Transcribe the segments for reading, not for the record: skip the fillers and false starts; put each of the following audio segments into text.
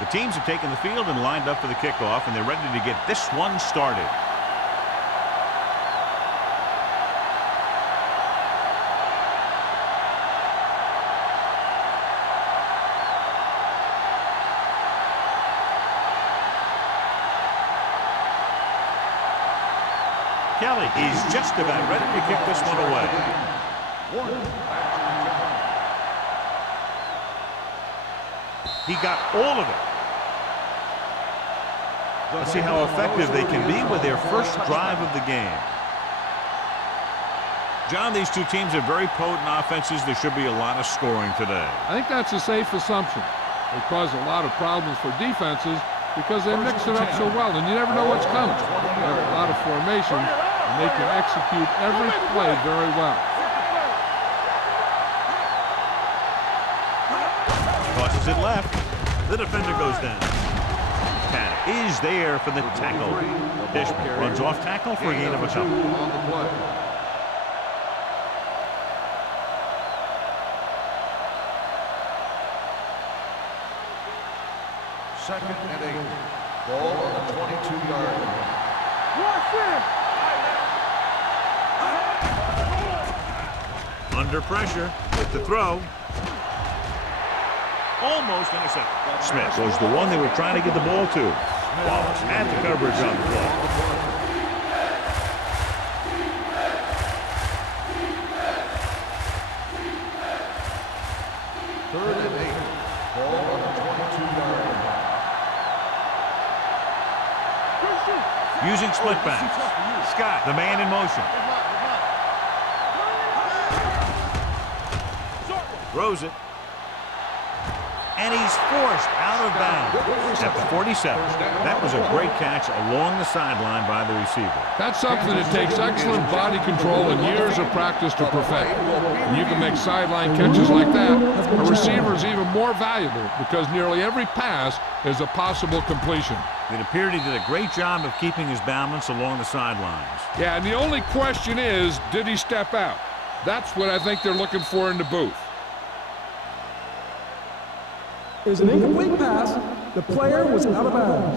The teams have taken the field and lined up for the kickoff, and they're ready to get this one started. Kelly is just about ready to kick this one away. He got all of it. Let's see how effective they can be with their first drive of the game. John, these two teams are very potent offenses. There should be a lot of scoring today. I think that's a safe assumption. They cause a lot of problems for defenses because they mix it up so well, and you never know what's coming. They have a lot of formation, and they can execute every play very well. Tosses it left. The defender goes down. Pat is there for the tackle. Dishman runs off tackle for a gain of a couple. Second and 8. Ball on the 22-yard line. Under pressure with the throw. Almost intercepted. Smith was the one they were trying to get the ball to. Wallace had the coverage on the play. Third and 8. Ball on the 22-yard line. Using split backs. Scott, the man in motion. Throws it. And he's forced out of bounds at the 47. That was a great catch along the sideline by the receiver. That's something that takes excellent body control and years of practice to perfect. When you can make sideline catches like that, a receiver is even more valuable because nearly every pass is a possible completion. It appeared he did a great job of keeping his balance along the sidelines. Yeah, and the only question is, did he step out? That's what I think they're looking for in the booth. Is an incomplete pass. The player was out of bounds.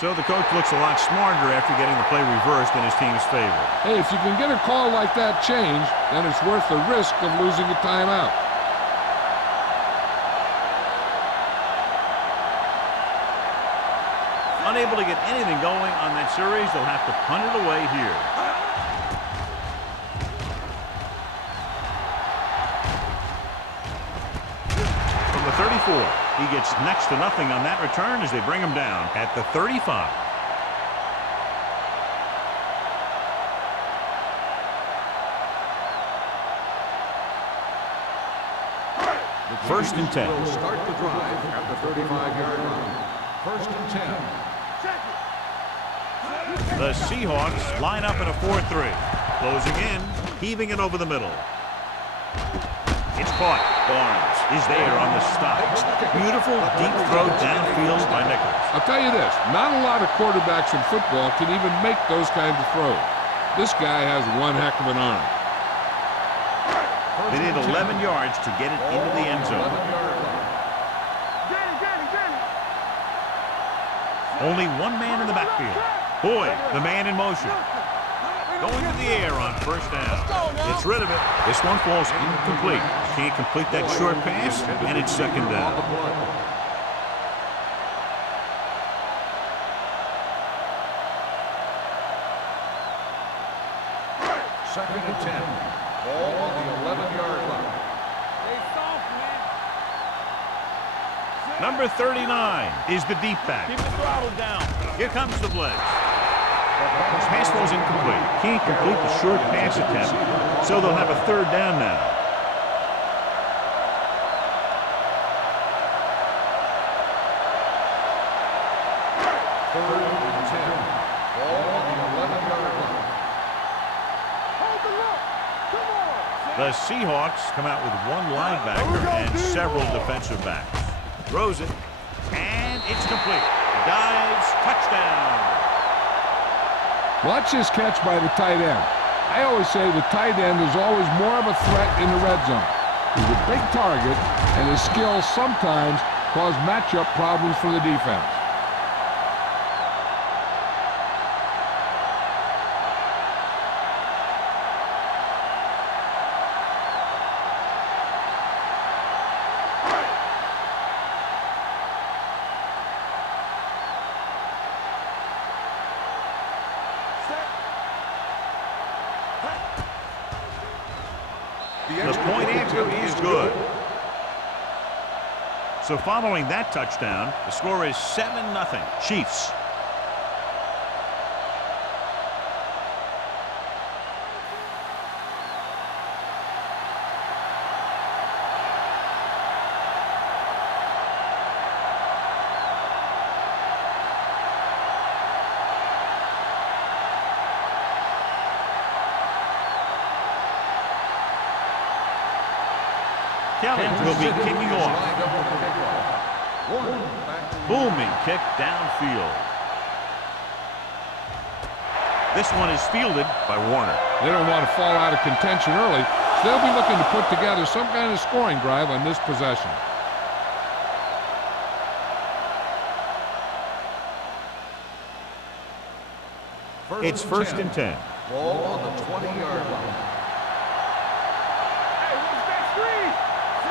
So the coach looks a lot smarter after getting the play reversed in his team's favor. Hey, if you can get a call like that changed, then it's worth the risk of losing a timeout. Unable to get anything going on that series, they'll have to punt it away here. From the 34, he gets next to nothing on that return as they bring him down at the 35. First and 10. Will start the drive at the 35-yard line. First and 10. The Seahawks line up in a 4-3. Closing in, heaving it over the middle. It's caught. Barnes is there on the stop. Beautiful deep throw downfield by Nichols. I'll tell you this, not a lot of quarterbacks in football can even make those kinds of throws. This guy has one heck of an arm. They need 11 yards to get it into the end zone. Only one man in the backfield. Boyd, the man in motion. Going to the air on first down. Gets rid of it. This one falls incomplete. Can't complete that short pass, and it's second down. Second and 10. Ball on the 11-yard line. Number 39 is the deep back. Keep the throttle down. Here comes the blitz. This pass falls incomplete. Can't complete the short pass attempt, so they'll have a third down now. Third and 10. Ball on the 11-yard line. The Seahawks come out with one linebacker and several defensive backs. Throws it, and it's complete. Dives, touchdown. Watch this catch by the tight end. I always say the tight end is always more of a threat in the red zone. He's a big target, and his skills sometimes cause matchup problems for the defense. The point answer is good. So following that touchdown, the score is 7-0 Chiefs. Kelly will be kicking off. Booming kick downfield. This one is fielded by Warner. They don't want to fall out of contention early, so they'll be looking to put together some kind of scoring drive on this possession. It's 1st and 10. Ball on the 20-yard line.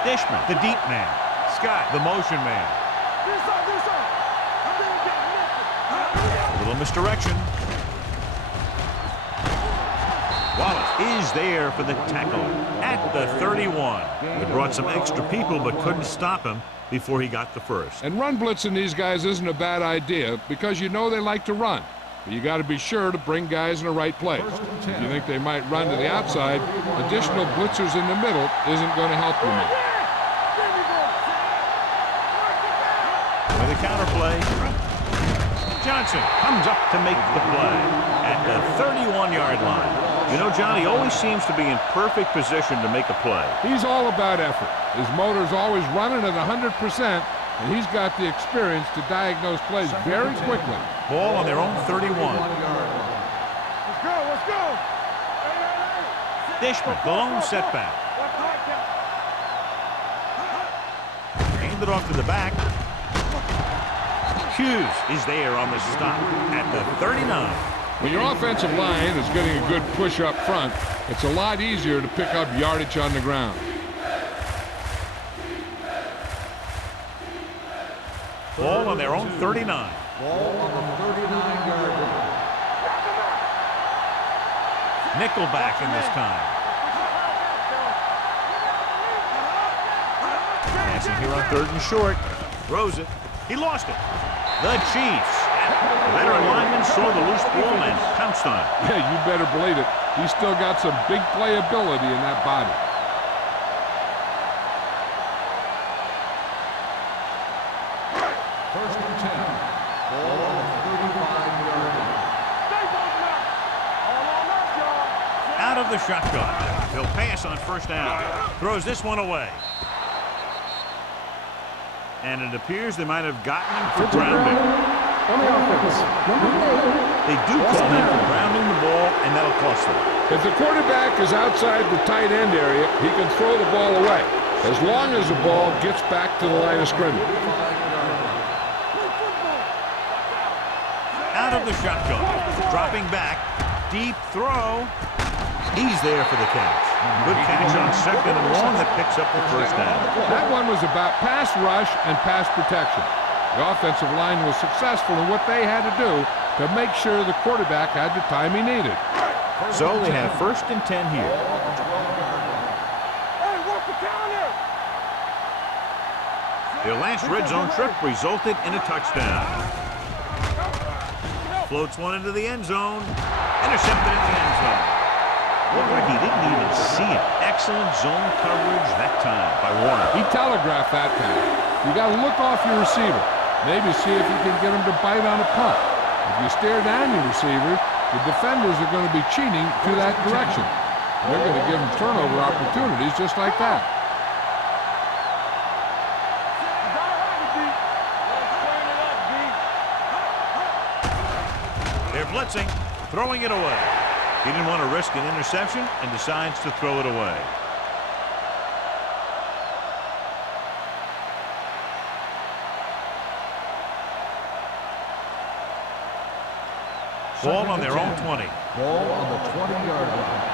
Dishman, the deep man. Scott, the motion man. A little misdirection. Wallace is there for the tackle at the 31. They brought some extra people but couldn't stop him before he got the first. And run blitzing these guys isn't a bad idea because you know they like to run. But you got to be sure to bring guys in the right place. If you think they might run to the outside, additional blitzers in the middle isn't going to help you much. With a counter play, Johnson comes up to make the play at the 31-yard line. You know, Johnny always seems to be in perfect position to make a play. He's all about effort. His motor's always running at 100%, and he's got the experience to diagnose plays very quickly. Ball on their own 31. Let's go. Dishman, the lone setback. Hand it off to the back. Hughes is there on the stop at the 39. When your offensive line is getting a good push up front, it's a lot easier to pick up yardage on the ground. Ball on their own 39. Ball on the 39-yard line. Nickelback in this time. Passing here on 3rd and short. Throws it. He lost it. The Chiefs. The veteran lineman saw the loose ball and pounced on it. Yeah, you better believe it. He's still got some big playability in that body. First and 10. Ball on the 35-yard line. Out of the shotgun. He'll pass on 1st down. Throws this one away. And it appears they might have gotten him for grounding. On the offense, number 8. They do call him for grounding the ball, and that'll cost them. If the quarterback is outside the tight end area, he can throw the ball away, as long as the ball gets back to the line of scrimmage. Out of the shotgun. Dropping back. Deep throw. He's there for the catch. Good catch on 2nd and long that picks up the 1st down. That one was about pass rush and pass protection. The offensive line was successful in what they had to do to make sure the quarterback had the time he needed. So they have 1st and 10 here. Hey, work the counter. Their last red zone trip resulted in a touchdown. Floats one into the end zone. Intercepted in the end zone. Looked like he didn't even see it. Excellent zone coverage that time by Warner. He telegraphed that time. You got to look off your receiver. Maybe see if you can get him to bite on a punt. If you stare down your receiver, the defenders are going to be cheating to that direction. They're going to give him turnover opportunities just like that. They're blitzing, throwing it away. He didn't want to risk an interception and decides to throw it away. Ball on their own 20. Ball on the 20-yard line.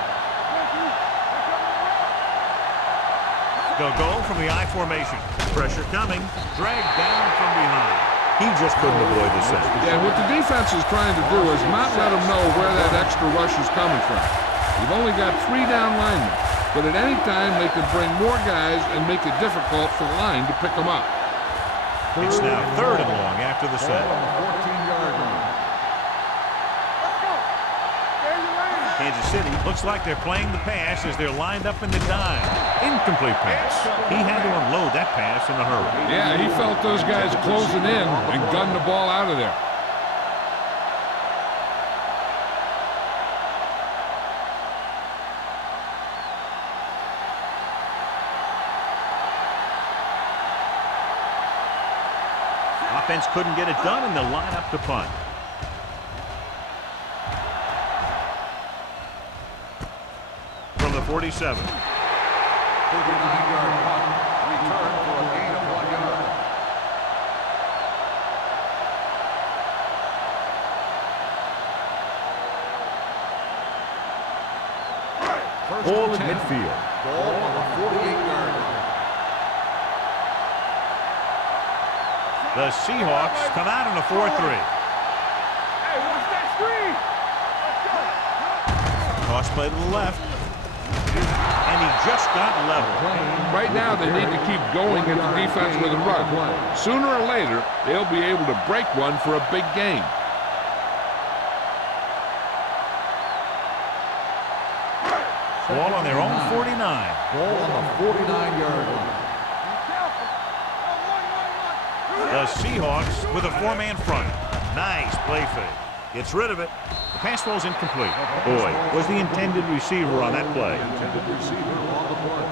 They'll go from the I formation. Pressure coming. Dragged down from behind. He just couldn't avoid the sack. Yeah, what the defense is trying to do is not let them know where that extra rush is coming from. You've only got 3 down linemen, but at any time they can bring more guys and make it difficult for the line to pick them up. It's now 3rd and long after the sack. Ball on the 14-yard line. Kansas City looks like they're playing the pass as they're lined up in the dime. Incomplete pass. He had to unload that pass in a hurry. Yeah, he felt those guys closing in and gunned the ball out of there. Offense couldn't get it done, and they'll line up to punt. From the 47. 39-yard punt. Return for a gain of 1 yard. Ball at midfield. Ball on the 48-yard line. The Seahawks come out in a 4-3. Hey, watch that screen! Toss play to the left. And he just got level. Right now they need to keep going at the defense with a run. Sooner or later, they'll be able to break one for a big gain. Ball on their own 49. Ball on the 49-yard line. The Seahawks with a 4-man front. Nice play fake. Gets rid of it. The pass falls incomplete. Boy, was the intended receiver on that play. Intended receiver on the play.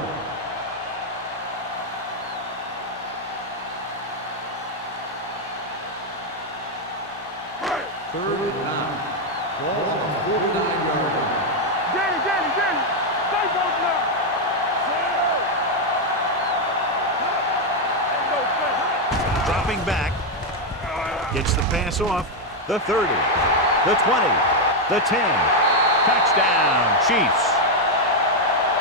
Third and 9. Ball on the 49-yard line. Danny! Stay both now! Dropping back. Gets the pass off. The 30. The 20. The 10. Touchdown, Chiefs.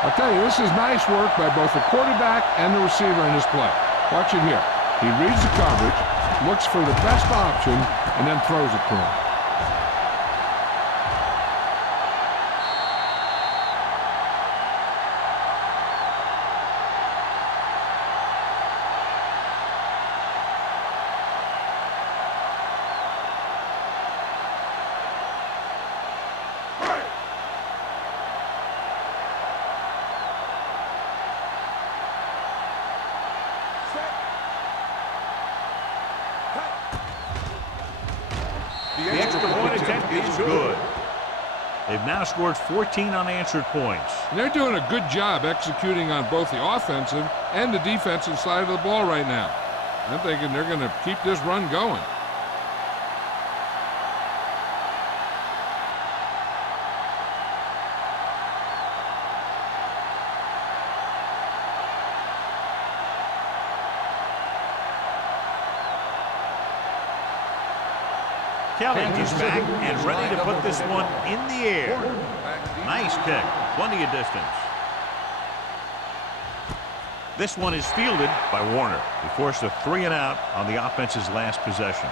I'll tell you, this is nice work by both the quarterback and the receiver in this play. Watch it here. He reads the coverage, looks for the best option, and then throws it to him. The extra point attempt is good. They've now scored 14 unanswered points. And they're doing a good job executing on both the offensive and the defensive side of the ball right now. I'm thinking they're going to keep this run going. Kelly is back and ready to put this one in the air. Nice kick. Plenty of distance. This one is fielded by Warner. He forced a 3-and-out on the offense's last possession.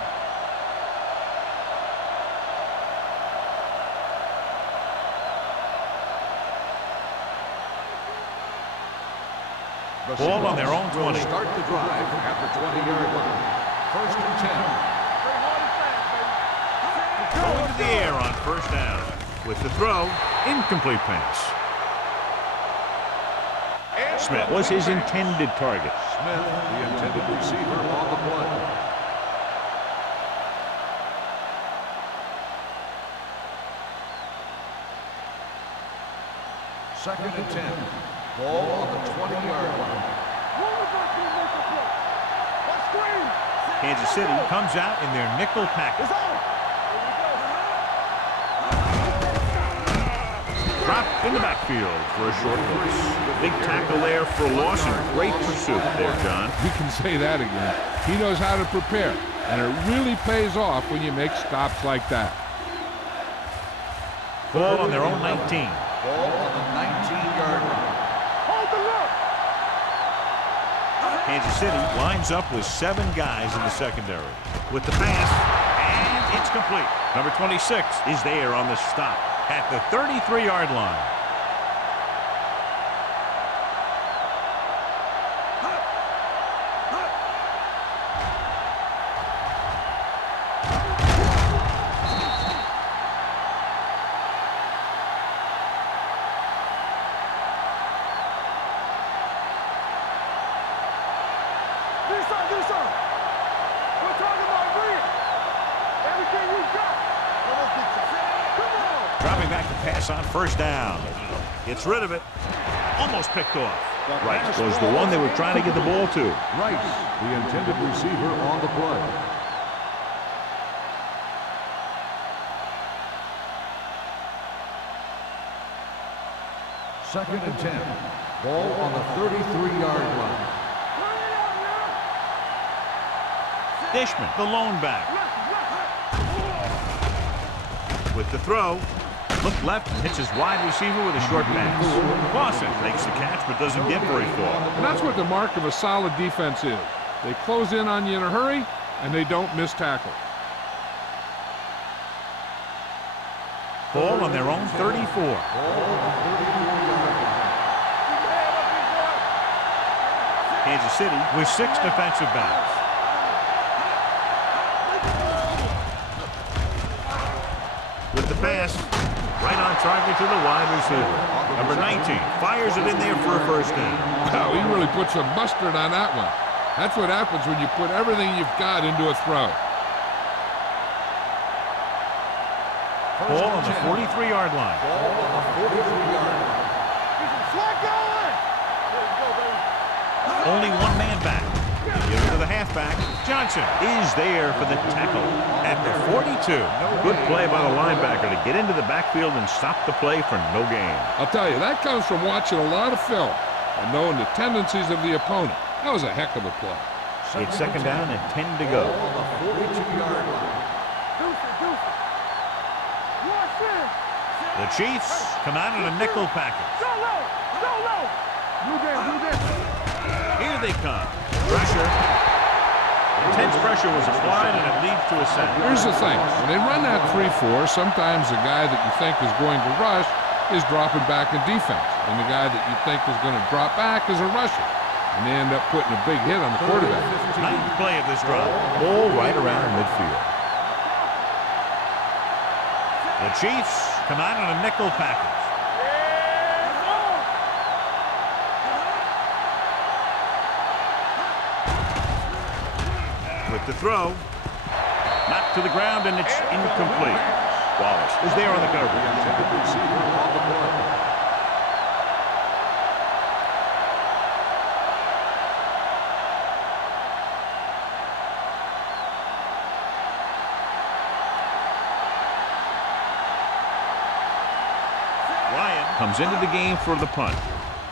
Ball on their own 20. Start the drive at the 20-yard line. First and 10. Going to the air on first down. With the throw, incomplete pass. Smith was his intended target. Smith, the intended receiver on the play. Second and 10. Ball on the 20-yard line. Kansas City comes out in their nickel package. Dropped in the backfield for a short loss. Big tackle there for loss and great pursuit there, John. You can say that again. He knows how to prepare, and it really pays off when you make stops like that. Ball on their own 19. Ball on the 19-yard line. Hold the look. Kansas City lines up with 7 guys in the secondary. With the pass, and it's complete. Number 26 is there on the stop at the 33-yard line. Do something. We're talking about bring. Everything you got. Come on. Dropping back to pass on first down. Gets rid of it. Almost picked off. Rice was the one they were trying to get the ball to. Rice, the intended receiver on the play. Second and 10. Ball on the 33-yard line. Dishman, the lone back. With the throw. Look left and hits his wide receiver with a short pass. Clausen makes the catch but doesn't get very far. And that's what the mark of a solid defense is. They close in on you in a hurry, and they don't miss tackle. Ball on their own 34. Kansas City with 6 defensive backs. With the pass, right on target to the wide receiver. Number 19 fires it in there for a first down. Wow, he really put some mustard on that one. That's what happens when you put everything you've got into a throw. Ball on the 43-yard line. Slack going. Only 1 man back. Give it to the halfback. Johnson is there for the tackle at the 42. Good play by the linebacker to get into the backfield and stop the play for no gain. I'll tell you, that comes from watching a lot of film and knowing the tendencies of the opponent. That was a heck of a play. It's second down and 10 to go. On the 42-yard line. Watch this. The Chiefs come out in a nickel package. Go low. Go low. Do this. Here they come. Pressure. Intense pressure was applied, and it leads to a sack. Here's the thing. When they run that 3-4, sometimes the guy that you think is going to rush is dropping back in defense. And the guy that you think is going to drop back is a rusher. And they end up putting a big hit on the quarterback. Ninth play of this drive. Ball right around midfield. The Chiefs come out in a nickel package. With the throw, knocked to the ground, and it's incomplete. Wallace is there on the coverage. Ryan comes into the game for the punt.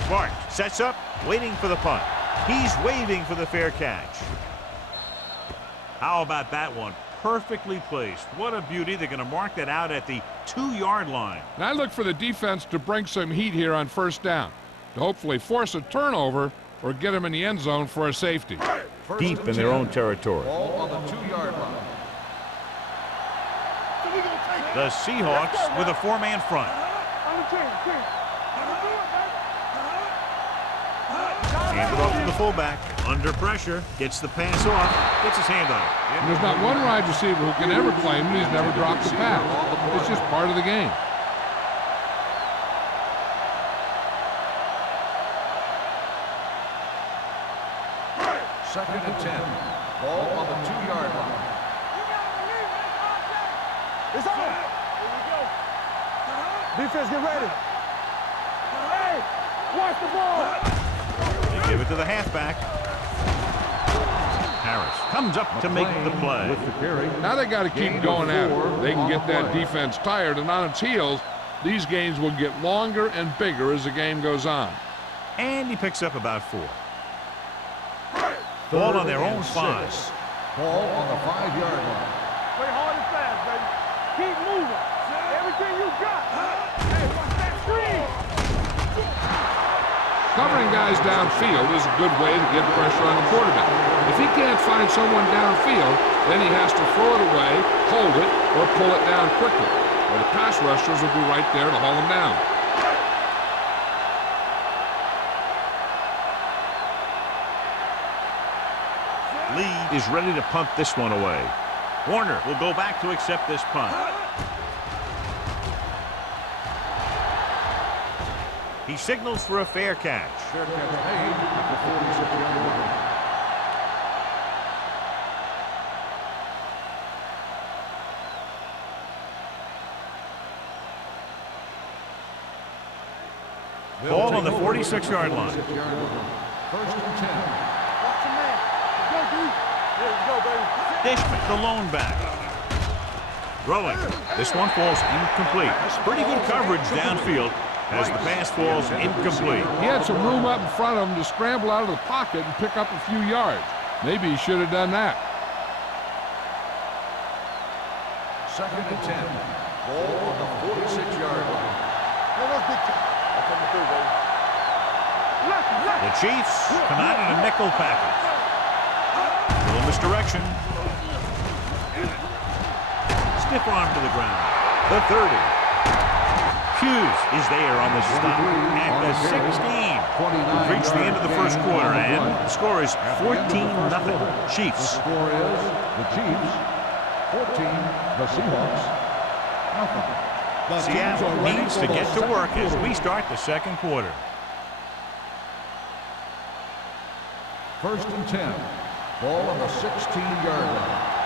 Clark sets up, waiting for the punt. He's waving for the fair catch. How about that one? Perfectly placed. What a beauty. They're going to mark that out at the 2-yard line. And I look for the defense to bring some heat here on first down to hopefully force a turnover or get them in the end zone for a safety. Deep in their own territory. Ball on the 2-yard line. The Seahawks with a 4-man front. Hand it off to the fullback. Under pressure. Gets the pass off. Gets his hand on it. And there's not one wide receiver who can ever claim that he's never dropped a pass. It's just part of the game. Second and 10. Ball on the 2-yard line. It's on. Defense, get ready. Hey, watch the ball. They give it to the halfback. Harris comes up to make the play. With the carry. Now they got to keep going at it. They can get that defense tired, and on its heels, these games will get longer and bigger as the game goes on. And he picks up about 4. Ball on their own 5. Ball on the 5-yard line. Play hard and fast, baby. Keep moving. Every Everything you got. Hey, watch that screen. Covering guys downfield is a good way to get pressure on the quarterback. If he can't find someone downfield, then he has to throw it away, hold it, or pull it down quickly. Or the pass rushers will be right there to haul him down. Lee is ready to punt this one away. Warner will go back to accept this punt. He signals for a fair catch. Fair catch made at the 46-yard line. Ball on the 46-yard line. 46-yard line. First and 10. Watch your man. Go, dude. There you go, baby. Dishman, the lone back. Throwing. This one falls incomplete. Pretty good coverage downfield as the pass falls incomplete. He had some room up in front of him to scramble out of the pocket and pick up a few yards. Maybe he should have done that. Second and 10. Ball on the 46-yard line. The Chiefs come out in a nickel package. Little misdirection. Stiff arm to the ground. The 30. Hughes is there on the stop at the 16. We've reached the end of the first quarter, and the score is 14-0. Chiefs. The score is the Chiefs 14, the Seahawks nothing. Seattle needs to get to work as we start the second quarter. First and 10. Ball on the 16-yard line.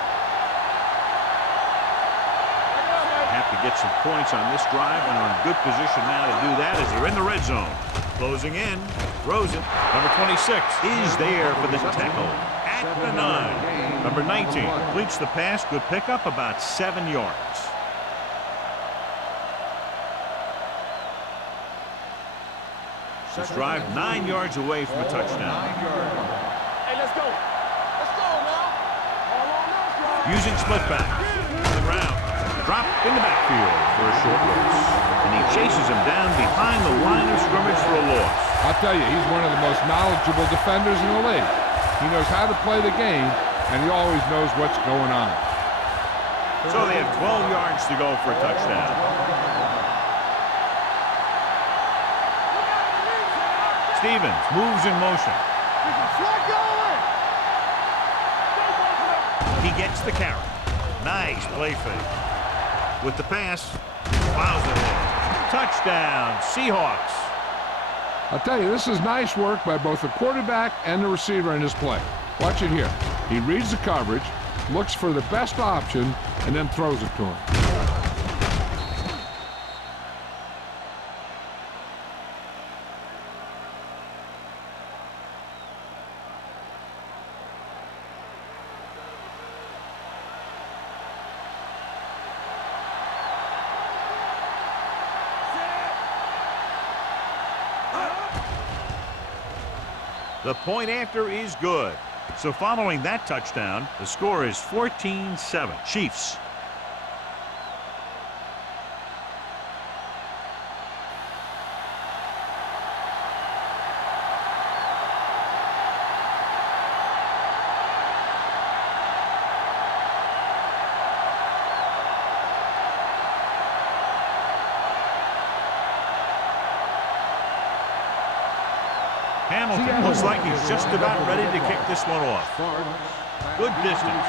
Have to get some points on this drive and are in good position now to do that as they're in the red zone. Closing in, throws it. Number 26 is there for the tackle at the 9. Number 19 completes the pass. Good pickup, about 7 yards. This drive 9 yards away from a touchdown. Hey, let's go. Let's go now. All on us, y'all. Using split back. The ground. Drop in the backfield for a short loss. And he chases him down behind the line of scrimmage for a loss. I'll tell you, he's one of the most knowledgeable defenders in the league. He knows how to play the game, and he always knows what's going on. So they have 12 yards to go for a touchdown. Stevens moves in motion. He gets the carry. Nice play fake. With the pass, plows it in. Touchdown, Seahawks. I'll tell you, this is nice work by both the quarterback and the receiver in his play. Watch it here. He reads the coverage, looks for the best option, and then throws it to him. The point after is good. So following that touchdown, the score is 14-7. Chiefs. Hamilton looks like he's just about ready to kick this one off. Good distance.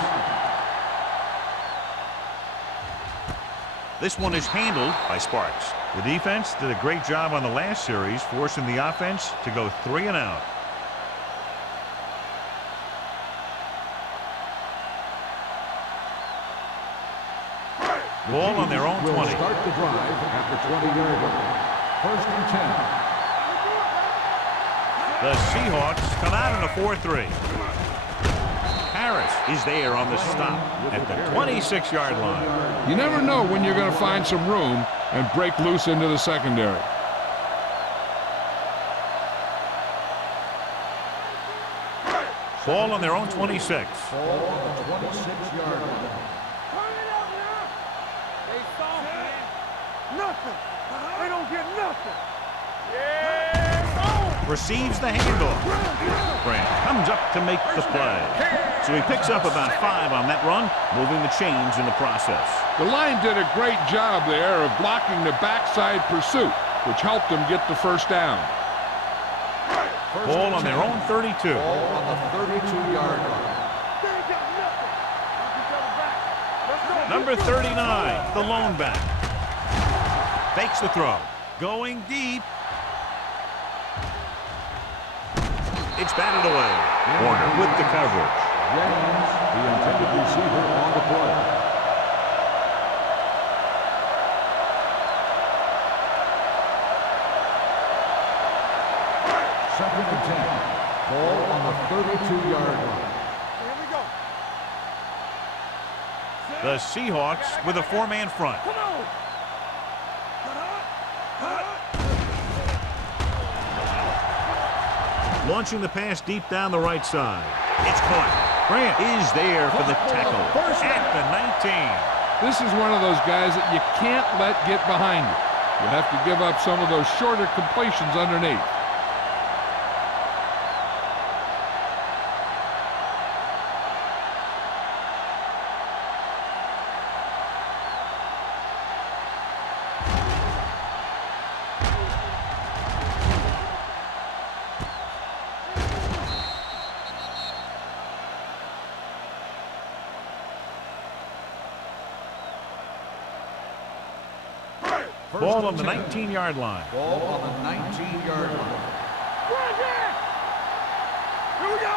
This one is handled by Sparks. The defense did a great job on the last series, forcing the offense to go 3 and out. Ball on their own 20. Start the drive at the 20-yard line. First and 10. The Seahawks come out in a 4-3. Harris is there on the stop at the 26-yard line. You never know when you're going to find some room and break loose into the secondary. Ball on their own 26. Ball on the 26-yard line. Turn it up now. They soft, man. don't get nothing. Yeah. Receives the handoff. Grant comes up to make the play. So he picks up about 5 on that run, moving the chains in the process. The line did a great job there of blocking the backside pursuit, which helped them get the first down. Ball on their own 32. Ball on the 32-yard line. They ain't got nothing. Knock each other back. Let's go. Number 39, the lone back. Fakes the throw. Going deep. It's batted away. Warner with the coverage. James, the intended receiver on the play. Second and 10. Ball on the 32-yard line. Here we go. The Seahawks with a 4-man front. Come on. Launching the pass deep down the right side. It's caught. Grant is there for the tackle at the 19. This is one of those guys that you can't let get behind you. You have to give up some of those shorter completions underneath. Ball on the 19-yard line. Ball on the 19-yard line. Here we go.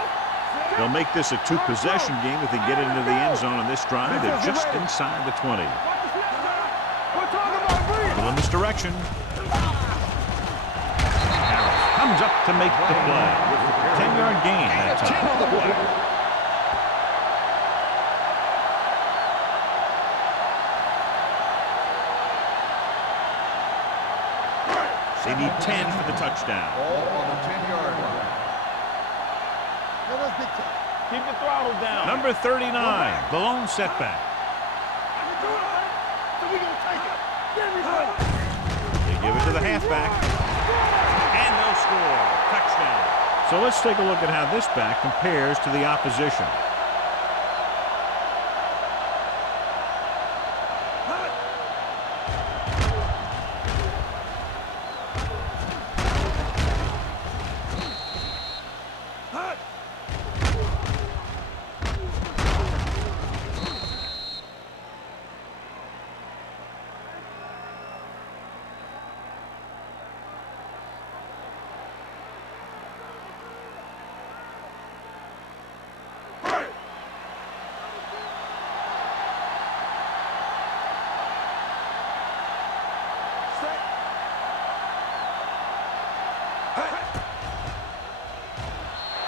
They'll make this a 2-possession game if they get into the end zone on this drive. They're just inside the 20. We're talking about breathe. Still in this direction. Harris comes up to make the play. 10-yard gain that time. They need 10 for the touchdown. Ball on the 10-yard line. Keep the throttle down. Number 39, the lone setback. They give it to the halfback. And they'll score. Touchdown. So let's take a look at how this back compares to the opposition.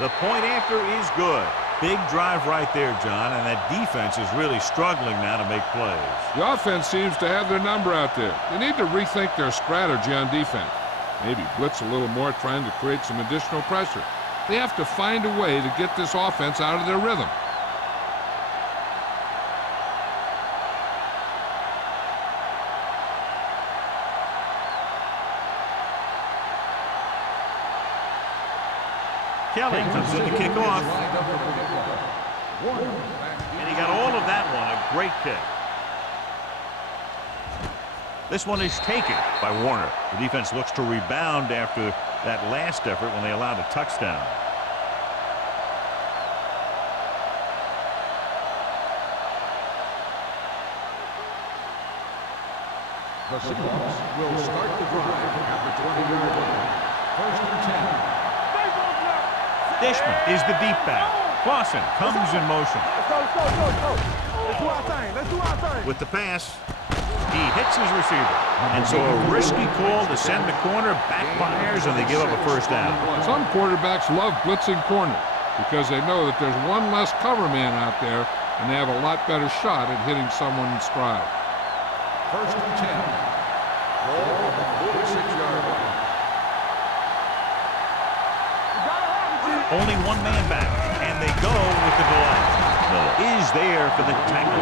The point after is good. Big drive right there, John, and that defense is really struggling now to make plays. The offense seems to have their number out there. They need to rethink their strategy on defense. Maybe blitz a little more, trying to create some additional pressure. They have to find a way to get this offense out of their rhythm. Kelly comes in to kick off. And he got all of that one. A great kick. This one is taken by Warner. The defense looks to rebound after that last effort when they allowed a touchdown. The Seahawks will start the drive at the 20-yard line. First and 10. Dishman is the deep back. Clausen comes in motion. Let's go. Let's do our thing. Let's do our thing. With the pass, he hits his receiver. And so a risky call to send the corner backfires, and they give up a first down. Some quarterbacks love blitzing corner because they know that there's one less cover man out there, and they have a lot better shot at hitting someone in stride. First and 10. Ball on the 46-yard line. Only one man back, and they go with the delay. is there for the tackle.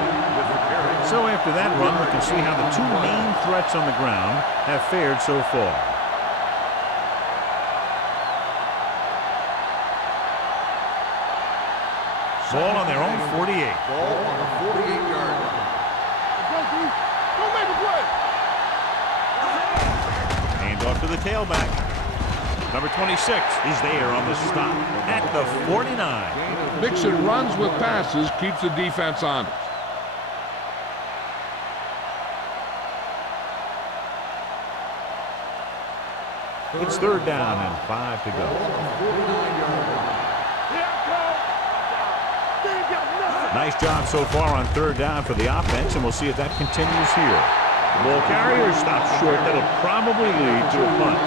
So after that run, we can see how the two main threats on the ground have fared so far. Ball on their own 48. Ball on the 48-yard line. Don't make a play. Hand off to the tailback. Number 26 is there on the stop at the 49. Mixing runs with passes keeps the defense honest. It's 3rd down and 5 to go. Nice job so far on 3rd down for the offense, and we'll see if that continues here. The ball carrier stops short. That'll probably lead to a punt.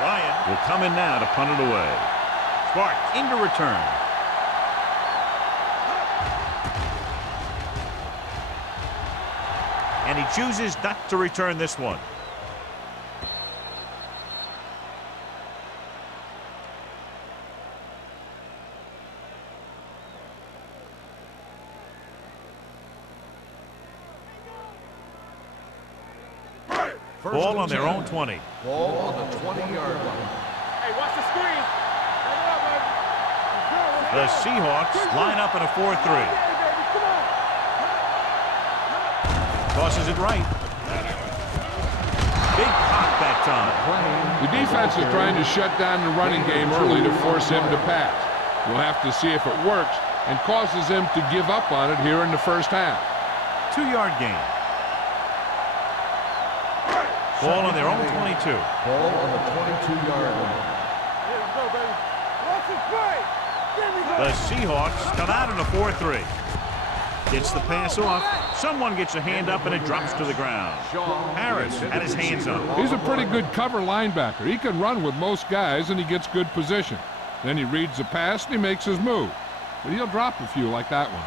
Ryan will come in now to punt it away. Spark into return. And he chooses not to return this one. Ball on their own 20. Ball on the 20-yard line. Hey, watch the screen. The Seahawks line up in a 4-3. Tosses it right. Big pop that time. The defense is trying to shut down the running game early to force him to pass. We'll have to see if it works and causes him to give up on it here in the first half. 2-yard gain. Ball on their own 22. Ball on the 22-yard line. Here we go, baby. Watch the play. Here we go. The Seahawks come out in a 4-3. Gets the pass off. Someone gets a hand up and it drops to the ground. Harris had his hands up. He's a pretty good cover linebacker. He can run with most guys and he gets good position. Then he reads the pass and he makes his move. But he'll drop a few like that one.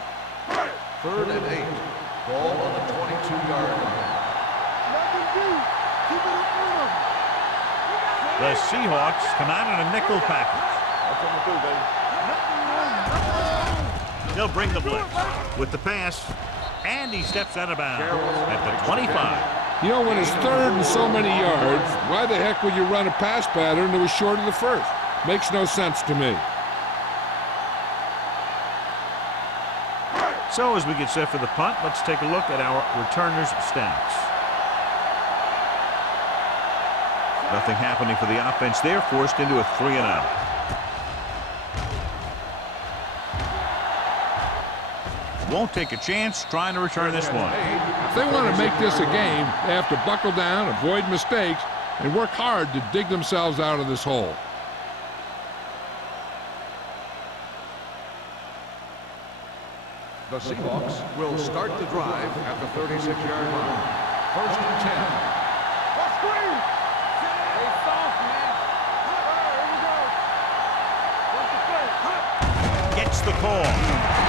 3rd and 8. Ball on the 22-yard line. Nothing deep. Keep it in front of him. The Seahawks come out in a nickel package. That's what we do, baby. They'll bring the blitz with the pass, and he steps out of bounds at the 25. You know, when it's 3rd and so many yards, why the heck would you run a pass pattern that was short of the first? Makes no sense to me. So as we get set for the punt, let's take a look at our returners' stats. Nothing happening for the offense there, forced into a 3-and-out. Won't take a chance trying to return this one. If they want to make this a game, they have to buckle down, avoid mistakes, and work hard to dig themselves out of this hole. The Seahawks will start the drive at the 36-yard line. 1st and 10. Watch screen. Stay soft, man. Here we go. Watch the play. Gets the call.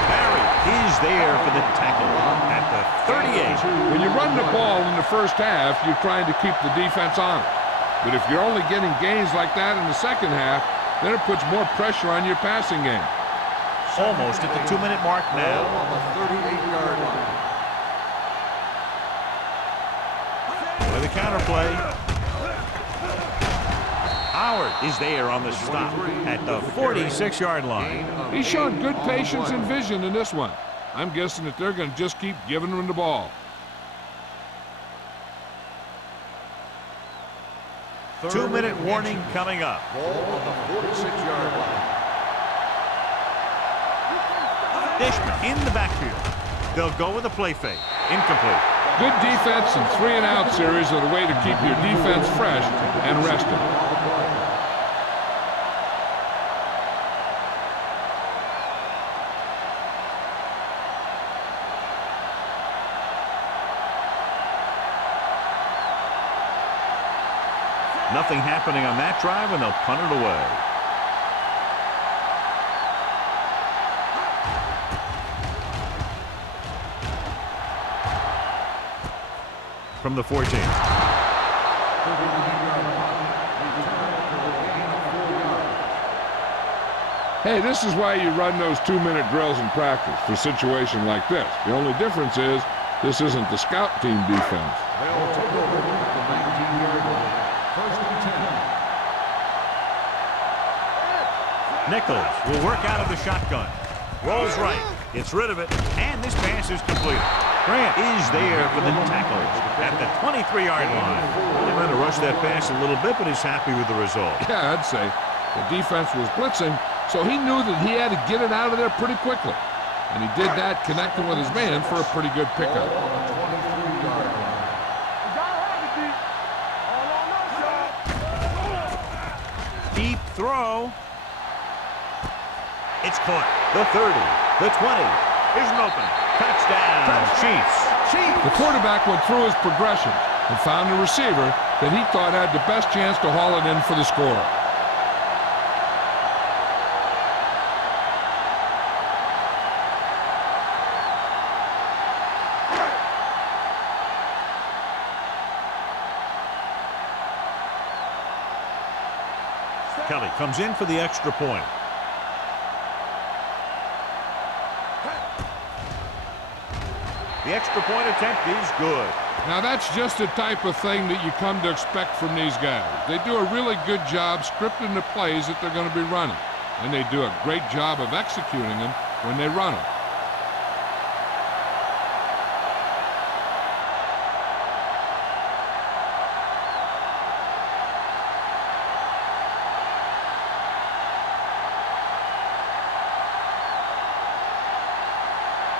Barry is there for the tackle at the 38. When you run the ball in the first half, you're trying to keep the defense on it. But if you're only getting gains like that in the second half, then it puts more pressure on your passing game. Almost at the 2-minute mark now. Ball on the 38-yard line. With a counterplay. Howard is there on the stop at the 46-yard line. He's shown good patience and vision in this one. I'm guessing that they're going to just keep giving him the ball. 2-minute warning coming up. Ball on the 46-yard line. Dishman in the backfield. They'll go with a play fake. Incomplete. Good defense and 3-and-out series are the way to keep your defense fresh and rested. Nothing happening on that drive, and they'll punt it away. from the 14. Hey, this is why you run those 2-minute drills in practice for a situation like this. The only difference is this isn't the scout team defense. They'll take over at the 19-yard line. First and 10. Nichols will work out of the shotgun. Rolls right, gets rid of it, and this pass is completed. Grant is there for the tackle at the 23-yard line. They might have rushed that pass a little bit, but he's happy with the result. Yeah, I'd say the defense was blitzing, so he knew that he had to get it out of there pretty quickly. And he did that connecting with his man for a pretty good pickup. Deep throw. It's caught. The 30, the 20. Here's an open. Touchdown, Chiefs. The quarterback went through his progression and found a receiver that he thought had the best chance to haul it in for the score. Kelly comes in for the extra point. The extra point attempt is good. Now that's just the type of thing that you come to expect from these guys. They do a really good job scripting the plays that they're going to be running. And they do a great job of executing them when they run them.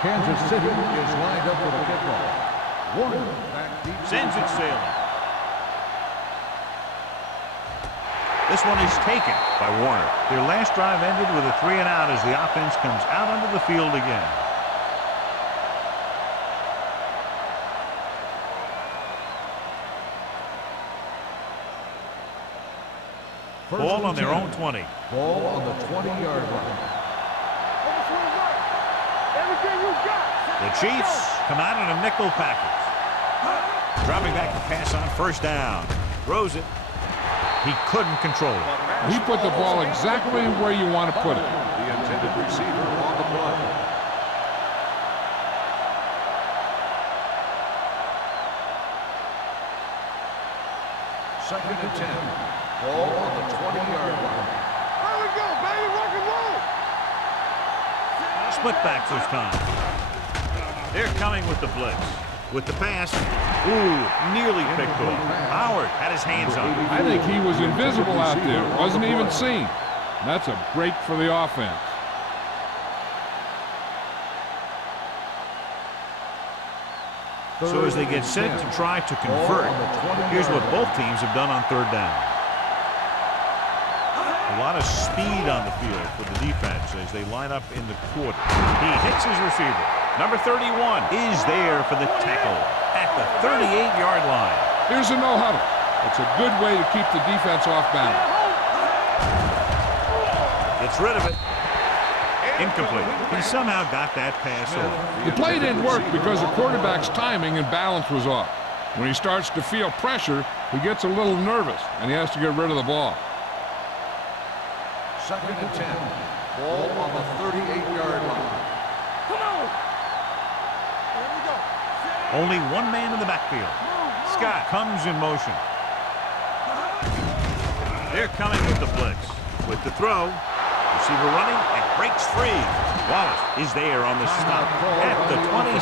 Kansas City is lined up for the kickoff. Warner back deep. Sends it sailing. This one is taken by Warner. Their last drive ended with a 3-and-out as the offense comes out onto the field again. Ball on their own 20. Ball on the 20-yard line. The Chiefs come out in a nickel package. Dropping back to pass on first down. Throws it. He couldn't control it. He put the ball exactly where you want to put it. The intended receiver on the play. Second and 10. Ball on the 20-yard line. There we go, baby, rock and roll. Split back this time. They're coming with the blitz. With the pass. Ooh, nearly picked off. Howard had his hands on it. I think he was invisible out there. Wasn't even seen. And that's a break for the offense. So as they get set to try to convert, here's what both teams have done on third down. A lot of speed on the field for the defense as they line up in the quarter. He hits his receiver. Number 31 is there for the tackle at the 38-yard line. Here's a no-huddle. It's a good way to keep the defense off balance. Gets rid of it. Incomplete. He somehow got that pass off. The play didn't work because the quarterback's timing and balance was off. When he starts to feel pressure, he gets a little nervous, and he has to get rid of the ball. Second and 10. Ball on the 38-yard line. Come on. Here we go. Only one man in the backfield. Scott comes in motion. They're coming with the blitz. With the throw. Receiver running and breaks free. Wallace is there on the stop at the 27.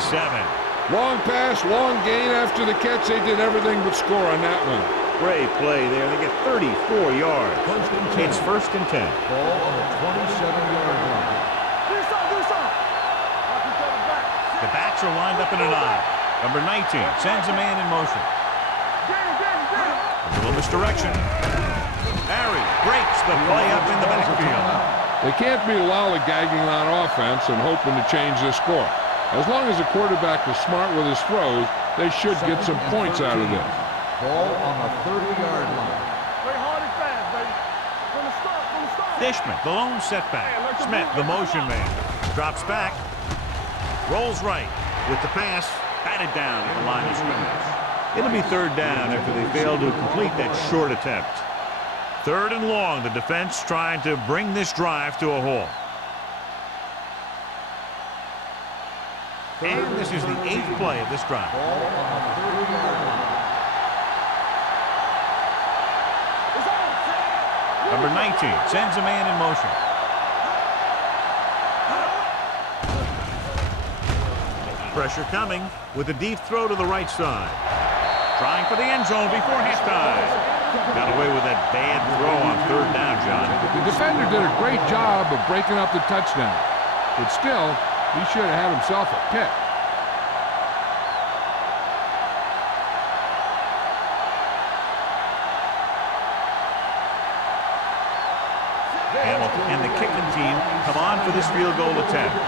Long pass, long gain after the catch. They did everything but score on that one. Great play there. They get 34 yards. It's first and 10. Ball on the 27-yard line. Do something. Watch each other back. The backs are lined up in an eye. Number 19 sends a man in motion. Get him. A little misdirection. Barry breaks the play up in the backfield. They can't be lollygagging on offense and hoping to change the score. As long as the quarterback is smart with his throws, they should get some points out of this. Ball on the 30-yard line. Play hard and fast, baby. From the start. Dishman, the lone setback. Smith, the motion man. Drops back. Rolls right. With the pass, batted down at the line of scrimmage. It'll be third down after they fail to complete that short attempt. Third and long, the defense trying to bring this drive to a halt. And this is the 8th play of this drive. Number 19 sends a man in motion. Pressure coming with a deep throw to the right side. Trying for the end zone before halftime. Got away with that bad throw on third down, John. The defender did a great job of breaking up the touchdown. But still, he should have had himself a pick. Hamilton and the kicking team come on for this field goal attempt.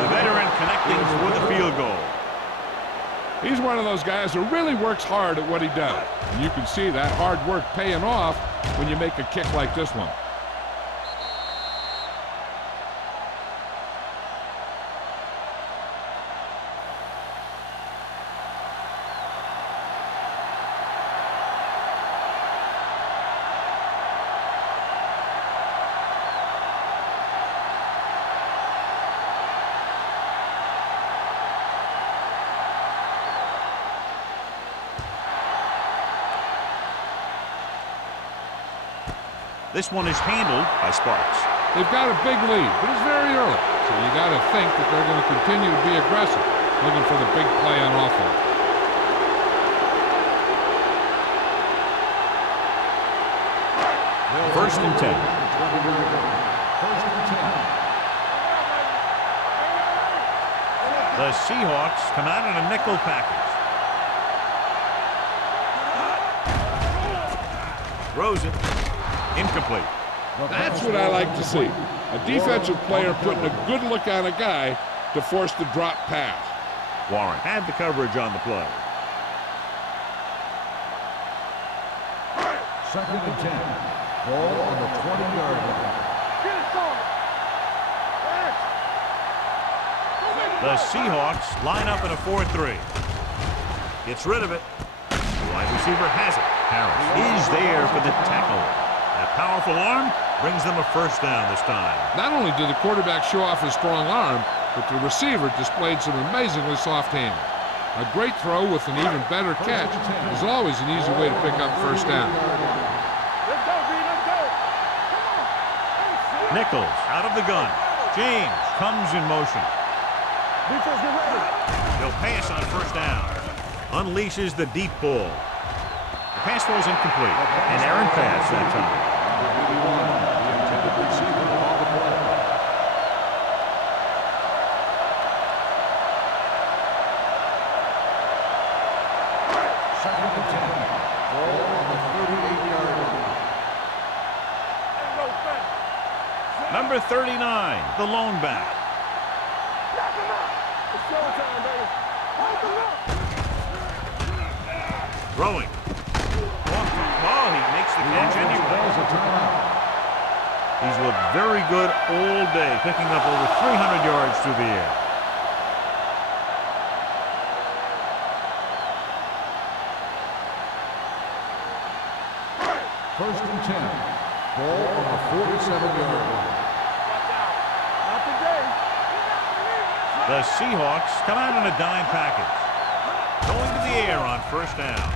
The veteran connecting for the field goal. He's one of those guys who really works hard at what he does. And you can see that hard work paying off when you make a kick like this one. This one is handled by Sparks. They've got a big lead, but it's very early. So you got to think that they're going to continue to be aggressive, looking for the big play on offense. First and 10. The Seahawks come out in a nickel package. Throws it. Incomplete. That's what I like to see. A defensive player putting a good look on a guy to force the drop pass. Warren had the coverage on the play. Second and 10. Ball on the 20-yard line. The Seahawks line up in a 4-3. Gets rid of it. The wide receiver has it. Harris is there for the tackle. That powerful arm brings them a first down this time. Not only did the quarterback show off his strong arm, but the receiver displayed some amazingly soft hands. A great throw with an even better catch is always an easy way to pick up first down. Let's go, B, let's go. Come on. Nichols out of the gun. James comes in motion. Defense, get ready. He'll pass on first down. Unleashes the deep ball. The pass falls incomplete. An errant pass that time. Second and 10. Ball on the 38-yard line. Number 39, the lone back. It's showtime, baby. Hold them up. Throwing. Oh, he makes the catch anyway. He's looked very good all day, picking up over 300 yards through the air. First and 10. Ball on the 47-yard line. Not today. The Seahawks come out in a dime package. Going to the air on first down.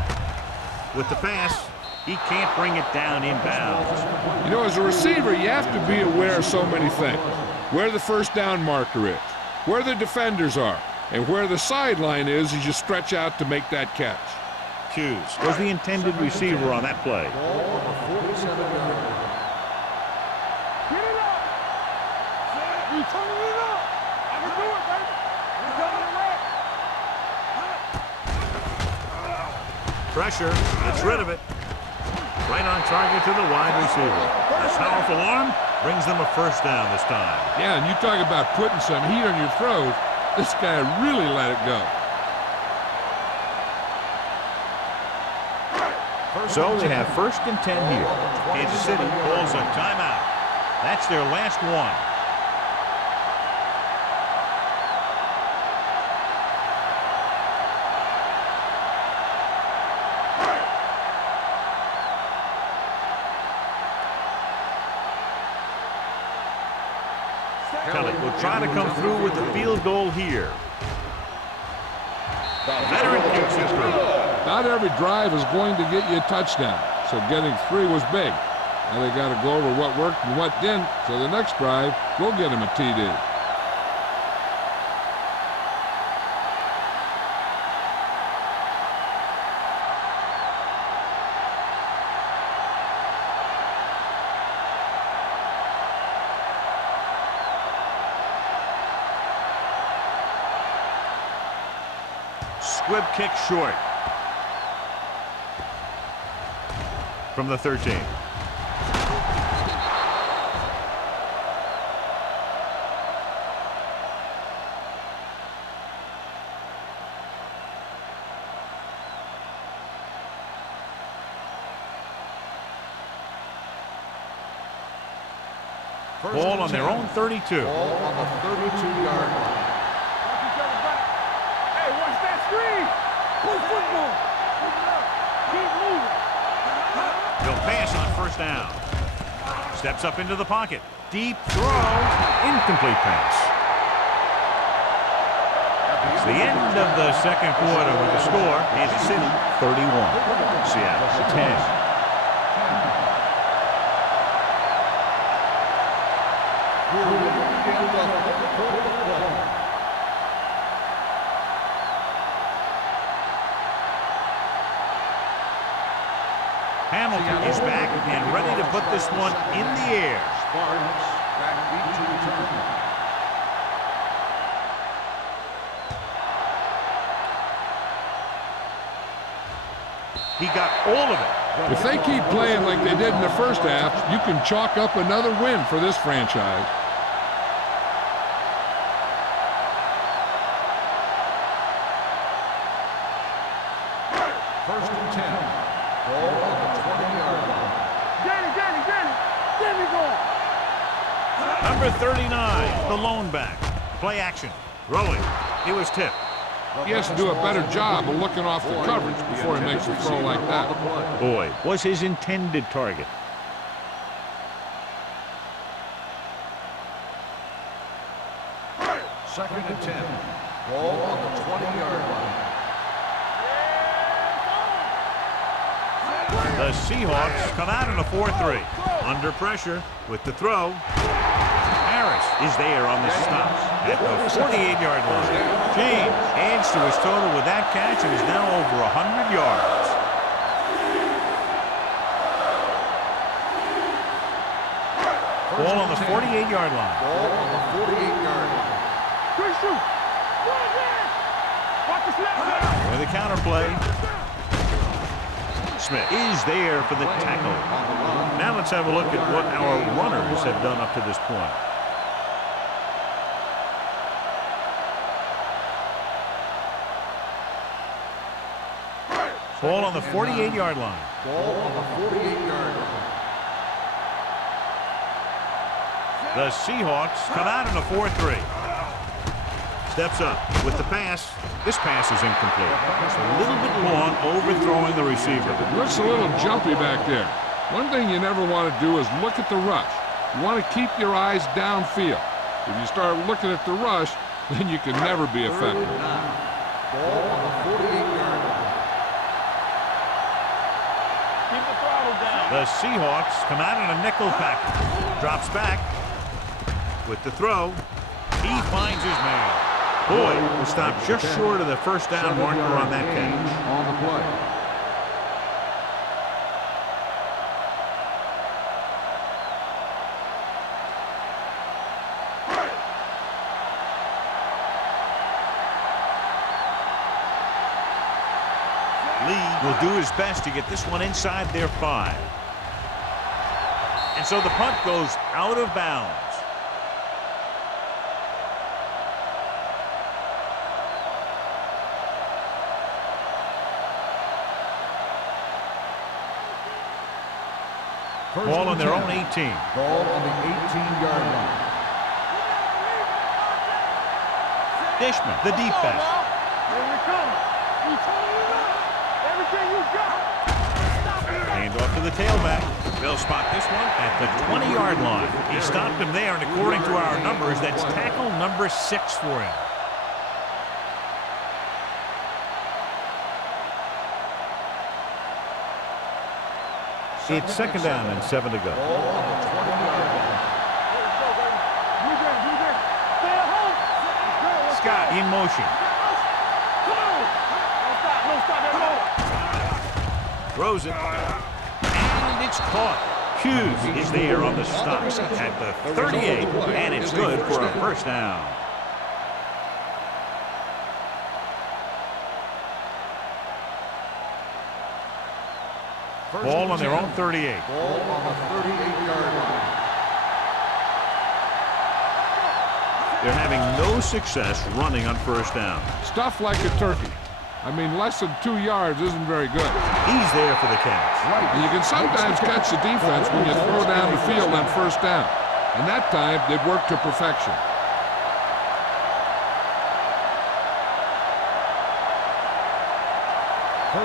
With the pass, he can't bring it down inbounds. You know, as a receiver, you have to be aware of so many things. Where the first down marker is, where the defenders are, and where the sideline is as you stretch out to make that catch. Hughes was the intended receiver on that play. Ball on the 47-yard line. Get it up. You turning it up. I can do it, baby. We're coming around. Pressure, gets rid of it. Right on target to the wide receiver. That powerful arm brings them a first down this time. Yeah, and you talk about putting some heat on your throws. This guy really let it go. So they have first and 10 here. Kansas City calls a timeout. That's their last one. Kelly will try to come through with the field goal here. The veteran kicks it through. Not every drive is going to get you a touchdown, so getting 3 was big. Now they got to go over what worked and what didn't, so the next drive will get him a TD. Squib kick short. From the 13. Ball on their own 32. Ball on the 32-yard line. Hey, watch that screen. Play football. Keep moving. He'll pass on first down. Steps up into the pocket. Deep throw. Incomplete pass. It's the end of the second quarter with the score. Kansas City 31. Seattle 10. Hamilton is back and ready to put this one in the air. Spartans back to return. He got all of it. If they keep playing like they did in the first half, you can chalk up another win for this franchise. First and 10. Ball on the 20-yard line. Danny. Danny ball. Number 39, the lone back. Play action. Rolling. It was tipped. He has to do a better job of looking off the coverage before he makes a throw like that. Boyd was his intended target. Second and 10. Ball on the 20-yard line. The Seahawks come out in a 4-3. Under pressure with the throw. Harris is there on the stop at the 48-yard line. James adds to his total with that catch and is now over 100 yards. Ball on the 48-yard line. Ball on the 48-yard line. Quick shoot. Watch the snap. With the counter play. Smith is there for the tackle. Now let's have a look at what our runners have done up to this point. Ball on the 48-yard line. Ball on the 48-yard line. The Seahawks come out in a 4-3. Steps up with the pass. This pass is incomplete. It's a little bit long, overthrowing the receiver. It looks a little jumpy back there. One thing you never want to do is look at the rush. You want to keep your eyes downfield. If you start looking at the rush, then you can never be effective. Ball on the 48-yard line. Keep the throttle down. The Seahawks come out in a nickel package. Drops back with the throw. He finds his man. Boyd will stop just short of the first down marker on that catch. On the play. Lee will do his best to get this one inside their 5. And so the punt goes out of bounds. Ball on their own 18. Ball on the 18-yard line. Dishman, the deep pass. Here we come. You turn it up. Everything you got. Hand off to the the tailback. They'll spot this one at the 20-yard line. He stopped him there, and according to our numbers, that's tackle number 6 for him. It's second down and 7 to go. Scott in motion. Throws it. And it's caught. Hughes is there on the stop at the 38, and it's good for a first down. Ball on their own 38. Ball on the 38-yard line. They're having no success running on first down. Stuff like a turkey. I mean, less than 2 yards isn't very good. He's there for the catch. And you can sometimes catch the defense when you throw down the field on first down. And that time, they'd work to perfection.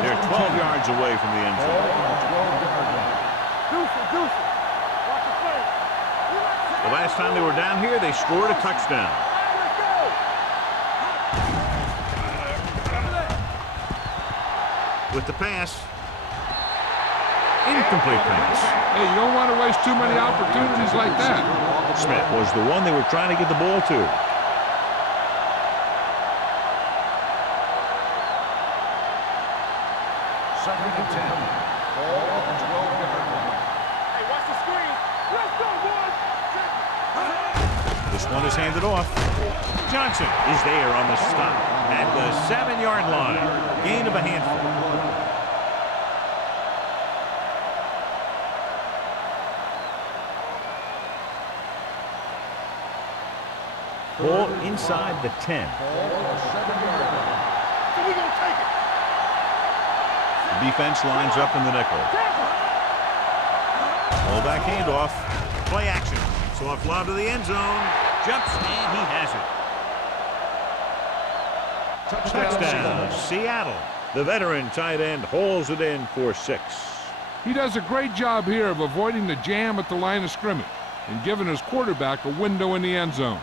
They're 12 yards away from the end zone. The last time they were down here, they scored a touchdown. With the pass. Incomplete pass. Hey, you don't want to waste too many opportunities like that. Smith was the one they were trying to get the ball to. Second and 10. Ball on the 12-yard line. Hey, watch the screen. Let's go, boys. This one is handed off. Johnson is there on the stop at the 7-yard line. Gain of a handful. Ball inside the 10. The defense lines up in the nickel. Ball back handoff. Play action. Soft lob to the end zone. Jumps, and he has it. Touchdown, Seattle. The veteran tight end hauls it in for 6. He does a great job here of avoiding the jam at the line of scrimmage and giving his quarterback a window in the end zone.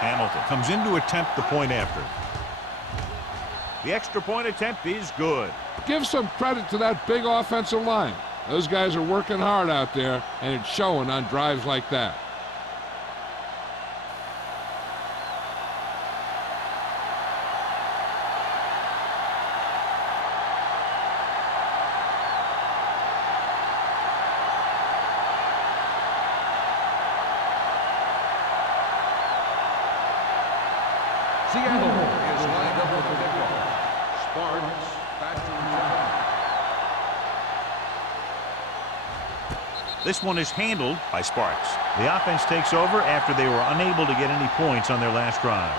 Hamilton comes in to attempt the point after. The extra point attempt is good. Give some credit to that big offensive line. Those guys are working hard out there, and it's showing on drives like that. Seattle is lined up for the kickoff. Sparks back to return. This one is handled by Sparks. The offense takes over after they were unable to get any points on their last drive.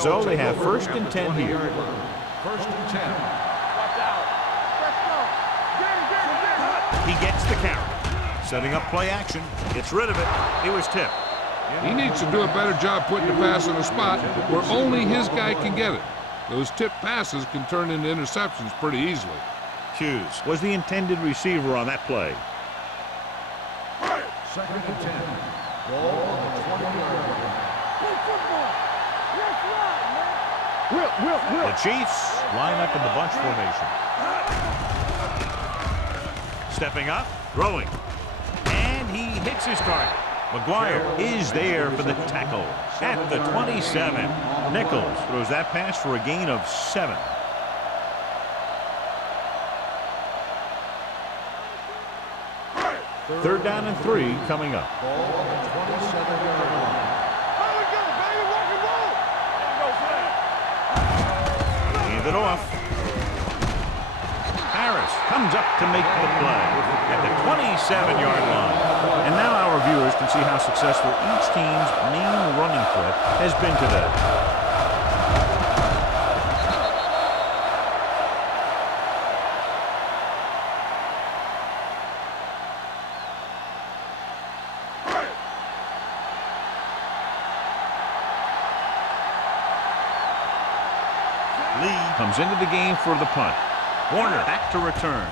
So they have first and 10 here. First and 10. Watch out. Let's go. Get it. He gets the carry. Setting up play action. Gets rid of it. He was tipped. He needs to do a better job putting the pass in a spot where only his guy can get it. Those tip passes can turn into interceptions pretty easily. Hughes was the intended receiver on that play. Second and 10. Ball on the 20-yard line. The Chiefs line up in the bunch formation. Stepping up, throwing. And he hits his target. McGuire is there for the tackle at the 27. Nichols throws that pass for a gain of 7. Third down and 3 coming up. Ball on the 27-yard line. Hand it off. Harris comes up to make the play at the 27-yard line. And now our viewers can see how successful each team's main running threat has been today. comes into the game for the punt. Warner back to return.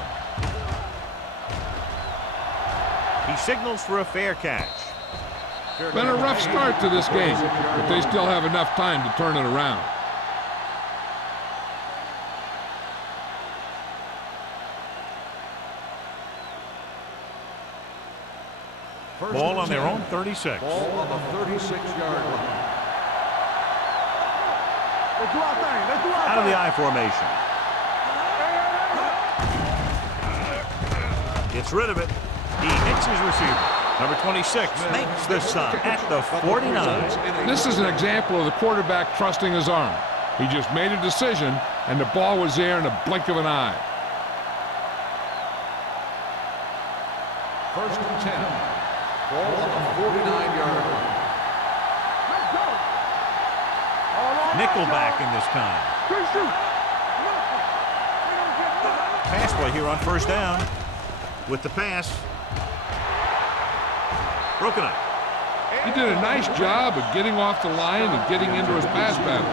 He signals for a fair catch. Been a rough start to this game, but they still have enough time to turn it around. Ball on their own 36. Ball on the 36-yard line. Let's do our thing. Let's do our Out of the I formation. Gets rid of it. He hits his receiver. Number 26 makes the stop at the 49. This is an example of the quarterback trusting his arm. He just made a decision, and the ball was there in a blink of an eye. First and 10. Ball on the 49-yard line. Let's go. Nickelback in this time. Good shoot. Pass play here on first down. With the pass. Broken up. He did a nice job of getting off the line and getting into his pass pattern.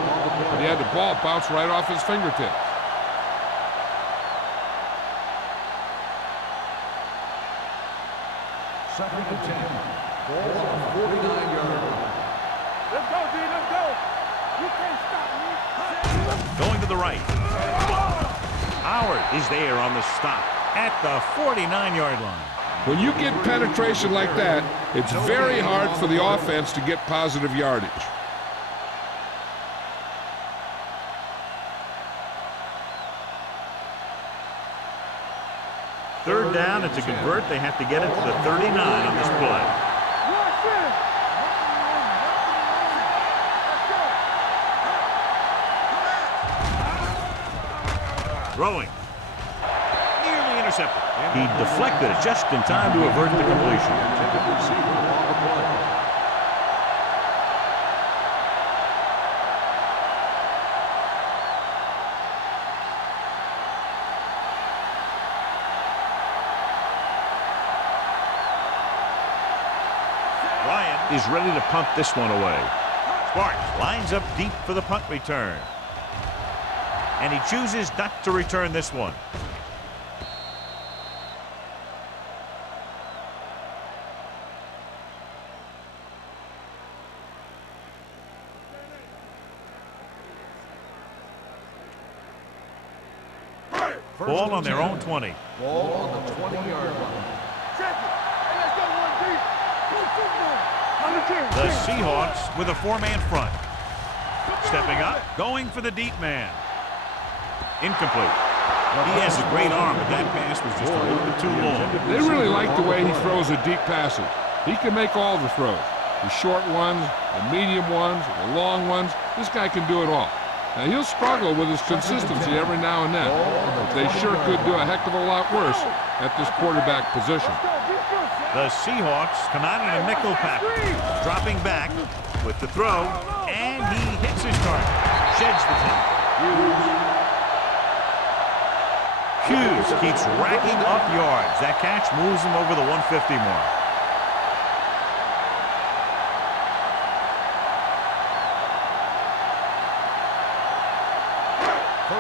But he had the ball bounce right off his fingertips. Second and 10. Ball on the 49-yard line. Let's go, D. Let's go. You can't stop me. Going to the right. Howard is there on the stop at the 49-yard line. When you get penetration like that, it's very hard for the offense to get positive yardage. Third down, and to convert, they have to get it to the 39 on this play. Watch it. Let's go. Throwing. Nearly intercepted. He deflected it just in time to avert the completion. Ryan is ready to punt this one away. Sparks lines up deep for the punt return. And he chooses not to return this one. Ball on their own 20. Ball on the 20-yard line. Check it. Hey, let's go, 1D. Go football. On the 10. The Seahawks with a four-man front. Stepping up, going for the deep man. Incomplete. He has a great arm, but that pass was just a little bit too long. They really like the way he throws the deep passes. He can make all the throws. The short ones, the medium ones, the long ones. This guy can do it all. Now, he'll struggle with his consistency every now and then, but they sure could do a heck of a lot worse at this quarterback position. The Seahawks come out in a nickel package, dropping back with the throw, and he hits his target. Sheds the tackle. Hughes keeps racking up yards. That catch moves him over the 150 mark.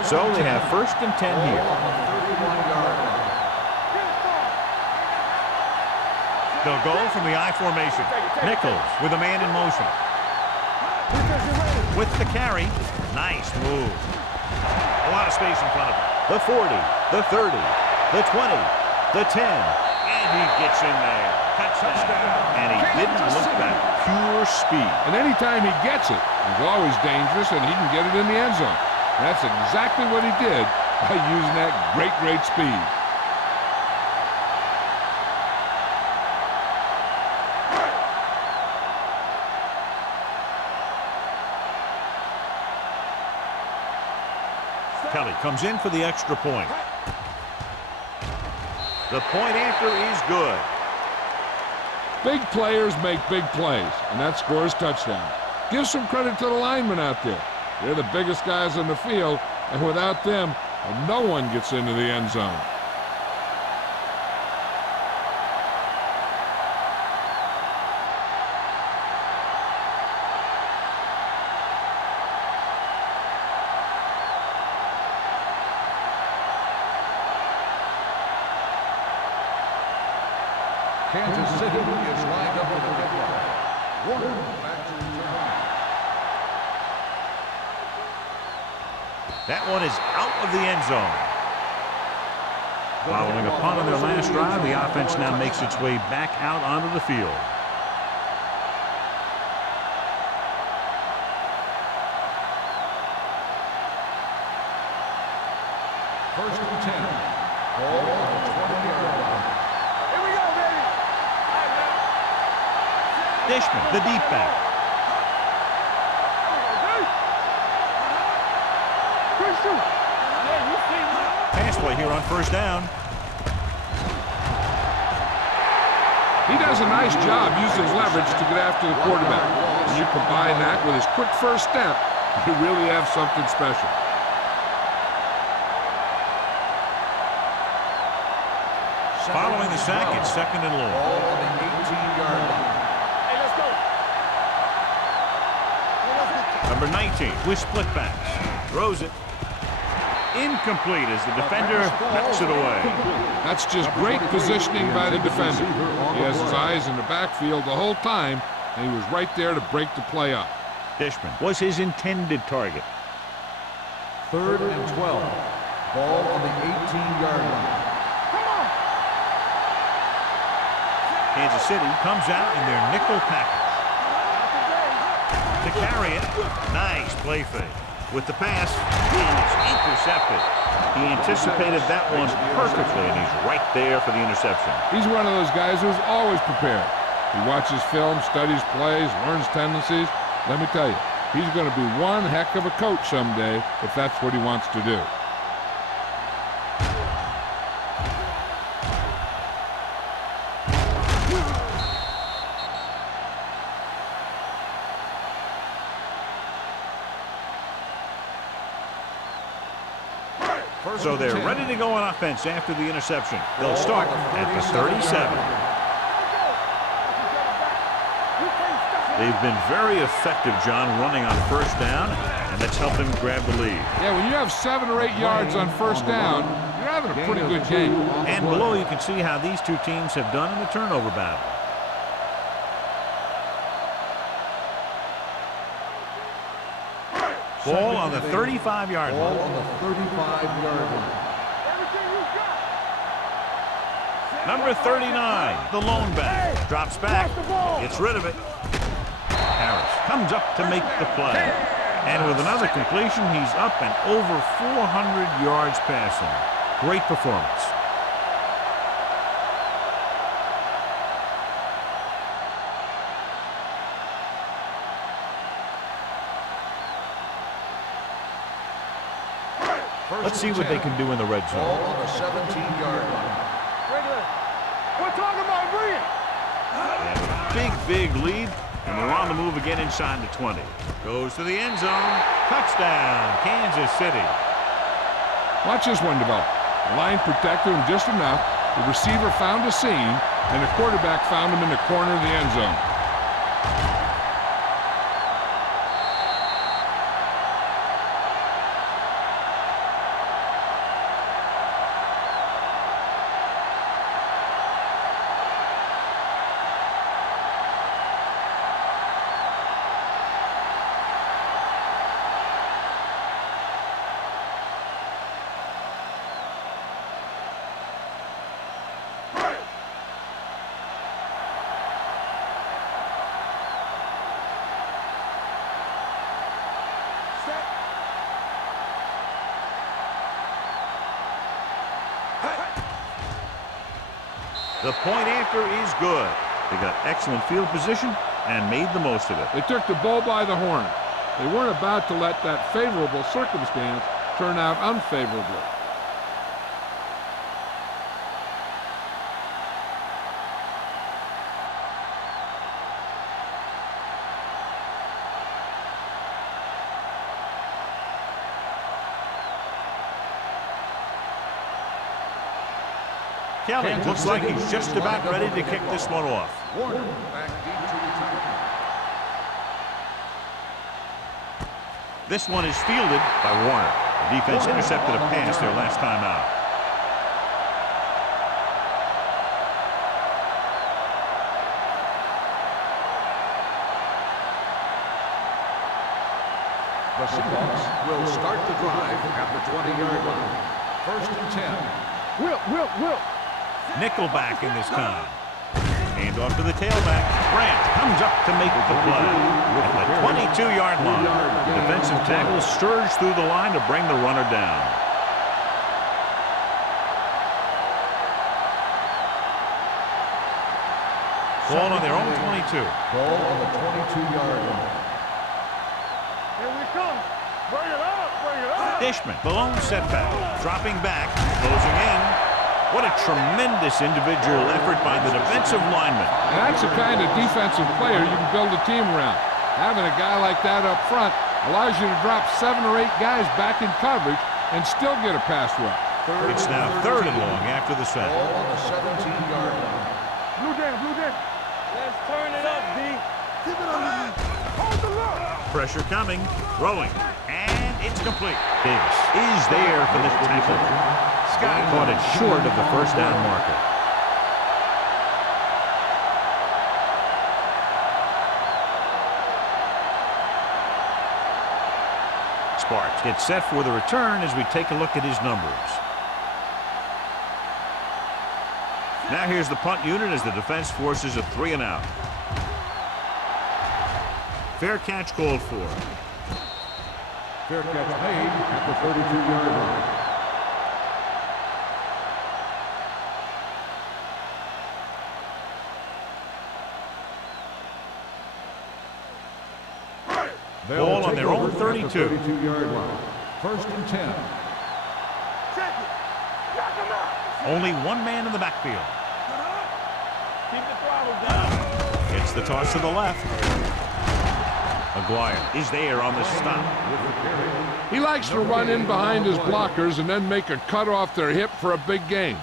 So they have first and 10 here. They'll go from the I formation. Nichols with a man in motion. With the carry. Nice move. A lot of space in front of him. The 40, the 30, the 20, the 10. And he gets in there. Touchdown. And he didn't look back. Pure speed. And anytime he gets it, he's always dangerous, and he can get it in the end zone. That's exactly what he did by using that great speed. Kelly comes in for the extra point. The point after is good. Big players make big plays, and that scores touchdown. Give some credit to the linemen out there. They're the biggest guys on the field, and without them, no one gets into the end zone. Kansas City is lined up with a kickoff. Warner back to return. That one is out of the end zone. Following a punt on their last drive, the offense now makes its way back out onto the field. First and 10. Ball on the 20-yard line. Here we go, baby. Dishman, the deep back. Pass play here on first down. He does a nice job using leverage to get after the quarterback. When you combine that with his quick first step, you really have something special. Following the sack, it's second and long. Ball on the 18-yard line. Hey, let's go. Number 19 with split backs. Throws it. Incomplete as the defender knocks it away. That's just great positioning by the defender. He has his eyes in the backfield the whole time, and he was right there to break the play up. Dishman was his intended target. Third and 12. Ball on the 18-yard line. Kansas City comes out in their nickel package. To carry it, nice play fake. With the pass, and it's intercepted. He anticipated that one perfectly, and he's right there for the interception. He's one of those guys who's always prepared. He watches film, studies plays, learns tendencies. Let me tell you, he's going to be one heck of a coach someday if that's what he wants to do. So they're ready to go on offense after the interception. They'll start at the 37. They've been very effective, John, running on first down, and that's helped them grab the lead. Yeah, when you have 7 or 8 yards on first down, you're having a pretty good game. And below, you can see how these two teams have done in the turnover battle. Ball on the 35-yard Ball line. on the 35-yard line. Number 39, the lone back, drops back, gets rid of it. Harris comes up to make the play. And with another completion, he's up and over 400 yards passing. Great performance. Let's see what they can do in the red zone. Ball on the 17-yard line. We're talking about bring it. They have a big lead, and they're on the move again inside the 20. Goes to the end zone. Touchdown, Kansas City. Watch this one develop. The line protected him just enough. The receiver found a seam, and the quarterback found him in the corner of the end zone. The point after is good. They got excellent field position and made the most of it. They took the bull by the horn. They weren't about to let that favorable circumstance turn out unfavorably. Kelly looks like he's just about ready to kick this one off. Warner back deep to return. This one is fielded by Warner. The defense intercepted a pass their last time out. The Seahawks will start the drive at the 20-yard line. First and 10. Whip. Nickelback in this time. Hand off to the tailback. Grant comes up to make the play. At the 22-yard line, the defensive tackle surged through the line to bring the runner down. Ball on their own 22. Ball on the 22-yard line. Here we come. Bring it up. Dishman, the lone setback, dropping back, closing in. What a tremendous individual effort by the defensive lineman. And that's the kind of defensive player you can build a team around. Having a guy like that up front allows you to drop 7 or 8 guys back in coverage and still get a pass rush. It's now 3rd and long after the sack. Ball on the 17-yard line. Blue down. Let's turn it up, D. Keep it on the knee. Hold the look. Pressure coming, throwing, and it's complete. Davis is there for the tackle. Scott caught it short of the first down marker. Sparks gets set for the return as we take a look at his numbers. Now here's the punt unit as the defense forces a 3 and out. Fair catch called for. Fair catch made at the 32-yard line. Ball on their own 32. 32-yard line. First and 10. Check it. Knock him out. Only one man in the backfield. Keep the throttle down. It's the toss to the left. McGuire is there on the stop. He likes to run in behind his blockers and then make a cut off their hip for a big gain.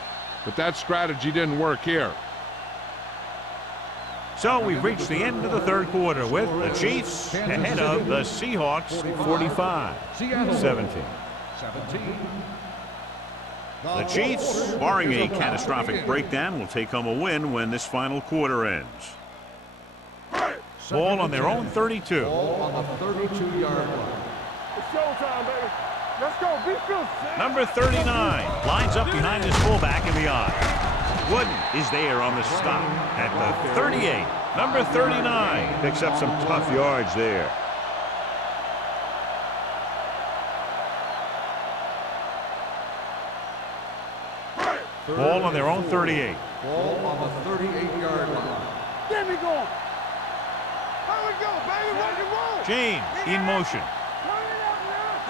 But that strategy didn't work here. So we've reached the end of the 3rd quarter with the Chiefs ahead of the Seahawks 45-17. 17. The Chiefs, barring a catastrophic breakdown, will take home a win when this final quarter ends. Ball on their own 32. Ball on the 32-yard line. It's showtime, baby. Let's go. Be fierce. Number 39 lines up behind his fullback in the eye. Wooden is there on the stop at the 38. Number 39 picks up some tough yards there. Ball on their own 38. Ball on the 38-yard line. Get me going. How we go, baby? Rock and roll. James in motion. Turn it up now.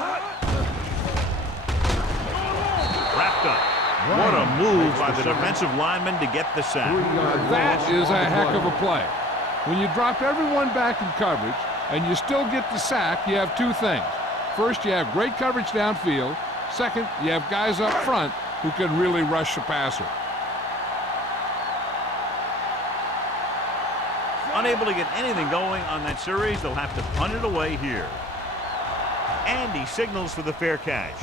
Wrapped up. What a move by the defensive lineman to get the sack. That is a heck of a play. When you drop everyone back in coverage and you still get the sack, you have 2 things. First, you have great coverage downfield. Second, you have guys up front who can really rush the passer. Unable to get anything going on that series, they'll have to punt it away here. And he signals for the fair catch.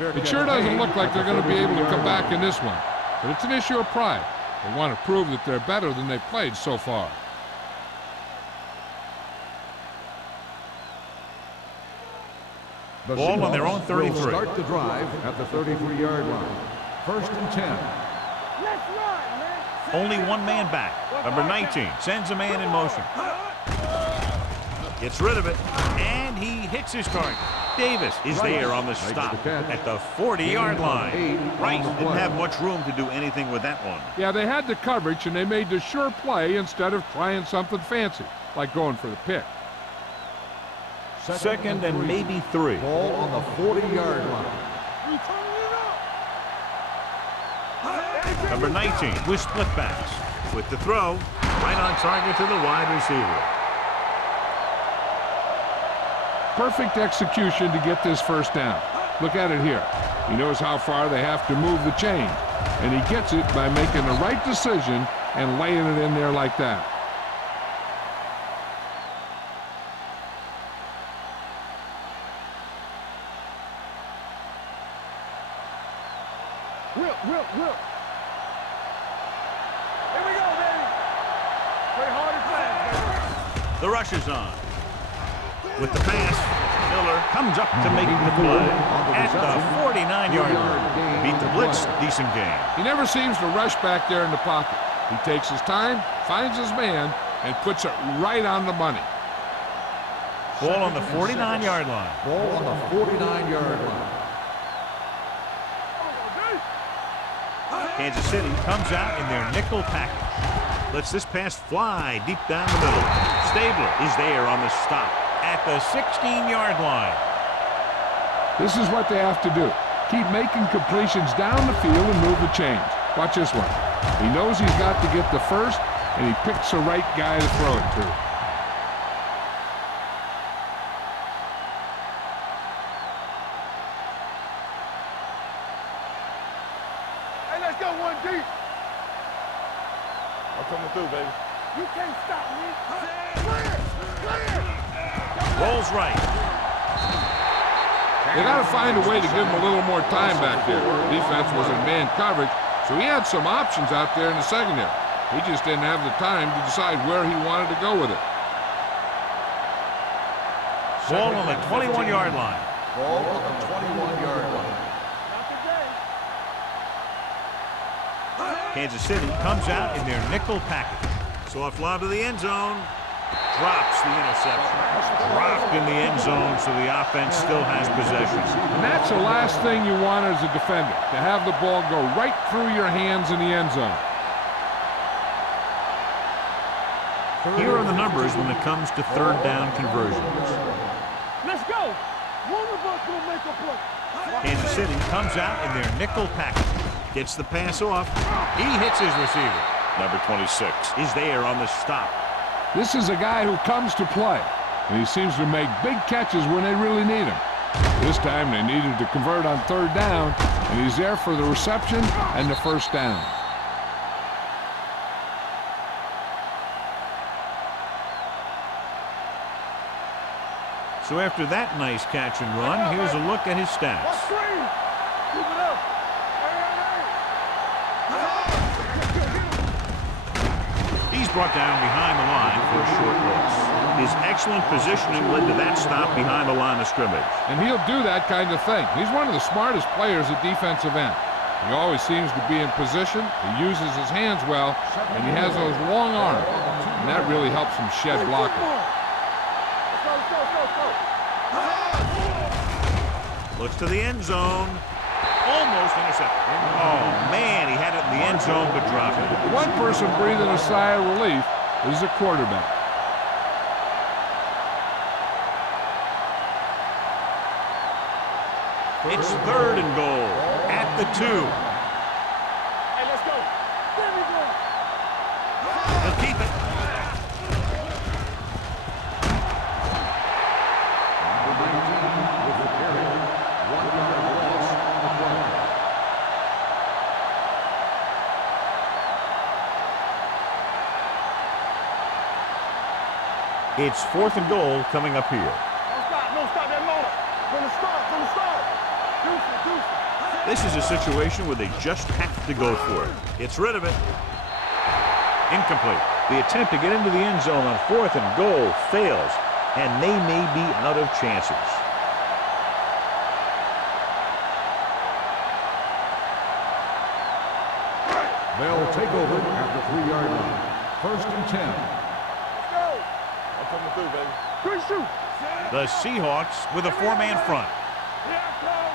It sure doesn't look like they're going to be able to come back in this one. But it's an issue of pride. They want to prove that they're better than they've played so far. The Ball on their own Seahawks 33. will start the drive at the 33-yard line. First and 10. Let's run, man. Only one man back. Number 19 sends a man in motion. Gets rid of it, and he hits his target. Davis is there on the stop at the 40-yard line. Rice didn't have much room to do anything with that one. Yeah, they had the coverage, and they made the sure play instead of trying something fancy, like going for the pick. Second and maybe 3. Ball on the 40-yard line. We turning it up. Number 19 with split backs. With the throw, right on target to the wide receiver. Perfect execution to get this first down. Look at it here. He knows how far they have to move the chain, and he gets it by making the right decision and laying it in there like that. Whip. Here we go, baby. Play hard and fast, baby. The rush is on. With the pass, Miller comes up to make the play at the 49-yard line. Beat the blitz, decent game. He never seems to rush back there in the pocket. He takes his time, finds his man, and puts it right on the money. Ball on the 49-yard line. Ball on the 49-yard line. Kansas City comes out in their nickel package. Lets this pass fly deep down the middle. Stabler is there on the stop at the 16-yard line. This is what they have to do. Keep making completions down the field and move the chains. Watch this one. He knows he's got to get the first, and he picks the right guy to throw it to. Hey, let's go one deep. I'm coming through, baby. You can't stop me. Clear! Clear! Rolls right. They got to find a way to give him a little more time back there. The defense was in man coverage, so he had some options out there in the secondary. He just didn't have the time to decide where he wanted to go with it. Ball on the 21-yard line. Ball on the 21-yard line. Not today. Kansas City comes out in their nickel package. Soft lob to the end zone. Drops the interception. Dropped in the end zone, so the offense still has possession. And that's the last thing you want as a defender, to have the ball go right through your hands in the end zone. Here are the numbers when it comes to third down conversions. Let's go. One of us will make a play. Kansas City comes out in their nickel package. Gets the pass off. He hits his receiver. Number 26 is there on the stop. This is a guy who comes to play, and he seems to make big catches when they really need him. This time they needed to convert on third down, and he's there for the reception and the first down. So after that nice catch and run, here's a look at his stats. Screen. Keep it up. He's brought down behind the line for a short loss. His excellent positioning led to that stop behind the line of scrimmage. And he'll do that kind of thing. He's one of the smartest players at defensive end. He always seems to be in position, he uses his hands well, and he has those long arms. And that really helps him shed blocking. Let's go, let's go, let's go. Looks to the end zone. Almost intercepted. Oh, man, he had it in the end zone, but dropped it. One person breathing a sigh of relief is the quarterback. It's third and goal at the 2. Hey, let's go. There we go. He'll keep it. Number 19 with the carry. 1 yard loss on the play. It's fourth and goal coming up here. No stop that motor. From the start, from the start. Deuce it, deuce it. This is a situation where they just have to go for it. It's rid of it. Incomplete. The attempt to get into the end zone on fourth and goal fails, and they may be out of chances. They'll take over at the 3-yard line. First and 10. Let's go. I'm coming through, baby. Good shoot. The Seahawks with a 4-man front. Here I come.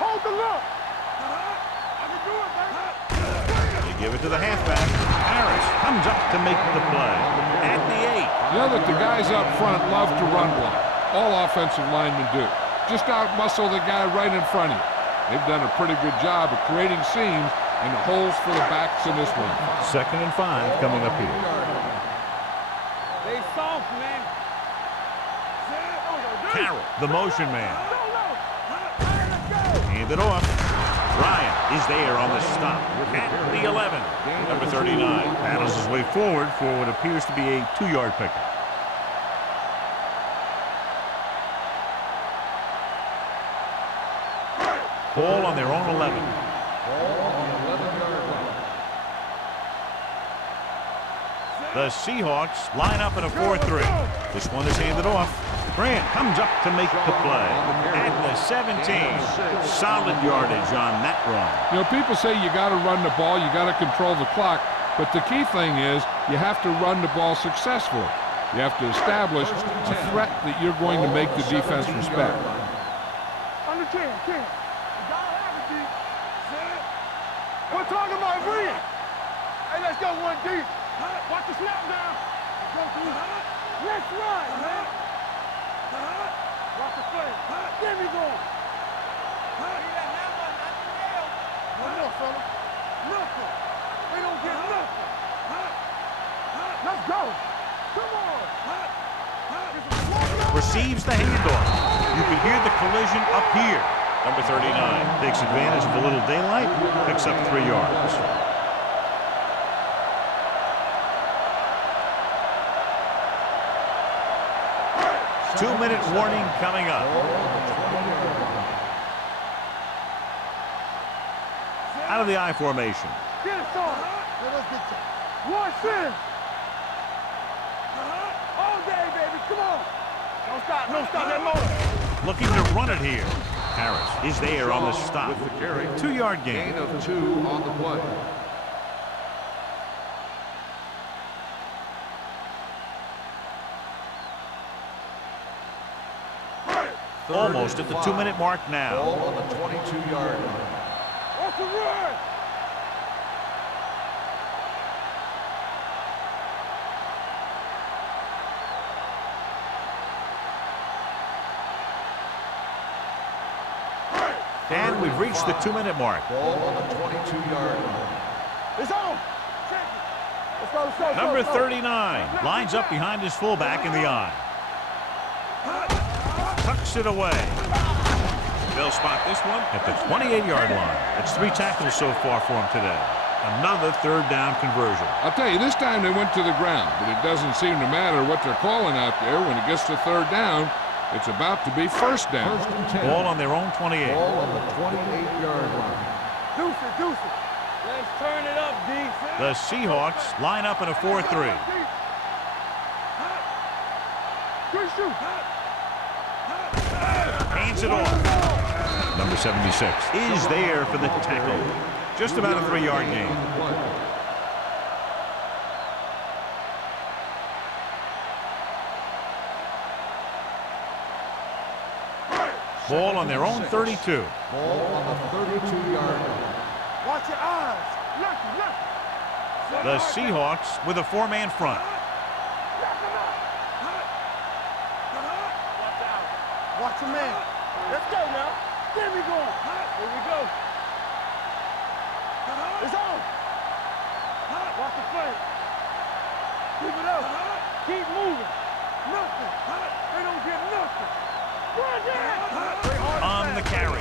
Hold the look. I can do it, baby. You give it to the halfback. Harris comes up to make the play at the 8. You know that the guys up front love to run block. All offensive linemen do. Just out-muscle the guy right in front of you. They've done a pretty good job of creating seams and holes for the backs in this one. Second and 5 coming up here. They soft, man. Carroll, the motion man. Let's go. Hand it off. Bryant is there on the stop at the 11. Number 39 paddles his way forward for what appears to be a 2-yard pickup. Ball on their own 11. Ball on the 11-yard line. The Seahawks line up in a 4-3. This one is handed off. Grant comes up to make the play. At the 17. Solid yardage on that run. You know, people say you got to run the ball, you got to control the clock, but the key thing is you have to run the ball successfully. You have to establish a threat that you're going to make the defense respect. Under 10, 10. You gotta have it, D. We're talking about Reed. Hey, let's go one deep. Watch the snap down. Go through. Let's run, man. Watch the play. There we go. One more, fella. Nothing. We don't get nothing. Let's go. Come on. Receives the handoff. You can hear the collision up here. Number 39 takes advantage of a little daylight, picks up 3 yards. Two-minute warning coming up. Out of the I formation. Get it, son. One sin. All day, baby. Come on. Don't stop that motor. Looking to run it here. Harris is there on the stop. With the carry. 2-yard gain. Gain of 2 on the play. Almost at the 2-minute mark now. Ball on the 22-yard line. What's the run? And we've reached the 2-minute mark. Ball on the 22-yard line. It's on. Let's go, let's go, Number let's go. 39 lines up behind his fullback in the I. Tucks it away. They'll spot this one at the 28-yard line. It's 3 tackles so far for him today. Another 3rd down conversion. I'll tell you, this time they went to the ground, but it doesn't seem to matter what they're calling out there. When it gets to 3rd down, it's about to be 1st down. First and 10. Ball on their own 28. Ball on the 28-yard line. Deuce it. Let's turn it up, D. The Seahawks line up in a 4-3. Good shoot. Hands it off. Number 76 is there for the tackle. Just about a 3-yard gain. Ball on their own 32. Ball on the 32-yard line. Watch your eyes. Look. The Seahawks with a 4-man front. Watch your man. Let's go now. There we go. Here we go. It's on. Watch the play. Keep it up. Keep moving. Nothing. They don't get nothing. Run that. On the carry.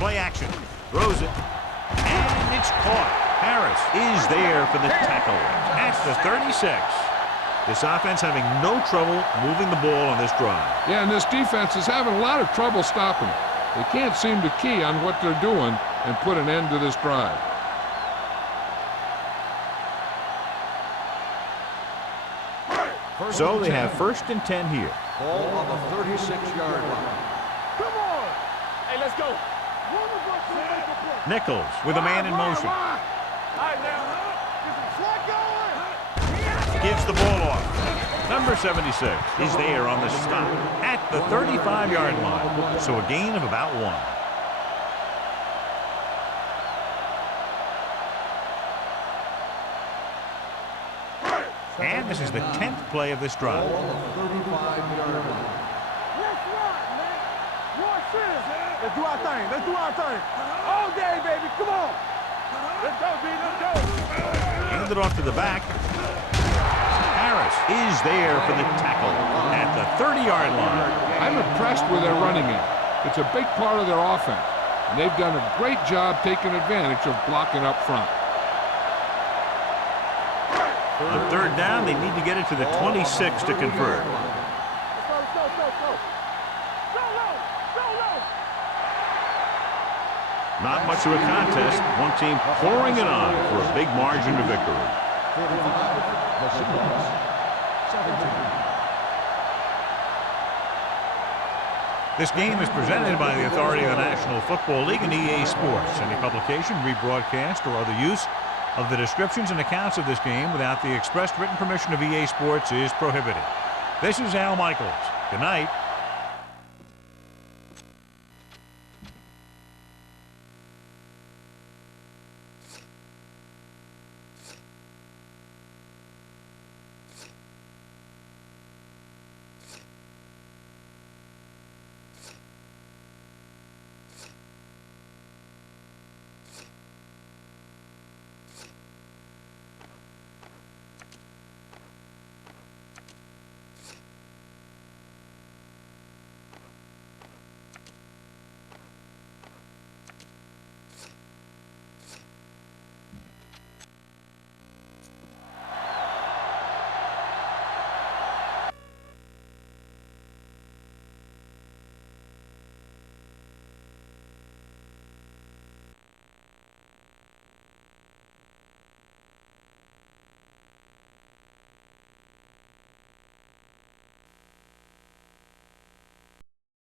Play action. Throws it. And it's caught. Harris is there for the tackle at the 36. This offense having no trouble moving the ball on this drive. Yeah, and this defense is having a lot of trouble stopping it. They can't seem to key on what they're doing and put an end to this drive. So they have 1st and 10 here. Ball on the 36-yard line. Come on. Hey, let's go. Nichols with a man in motion. All right, now. This is Gives the ball off. Number 76 is there on the stop at the 35-yard line. So a gain of about 1. And this is the 10th play of this drive. Ball on the 35-yard line. Let's run, man. Watch this. Let's do our thing. Let's do our thing. All day, baby. Come on. Let's go, B. Let's go. Hand it off to the back. Harris is there for the tackle at the 30-yard line. I'm impressed with their running game. It's a big part of their offense, and they've done a great job taking advantage of blocking up front. On 3rd down, they need to get it to the 26 to convert. Let's go. Go low. Not much of a contest. One team pouring it on for a big margin of victory. 45, the Seahawks, 17. This game is presented by the authority of the National Football League and EA Sports. Any publication, rebroadcast, or other use of the descriptions and accounts of this game without the expressed written permission of EA Sports is prohibited. This is Al Michaels. Good night.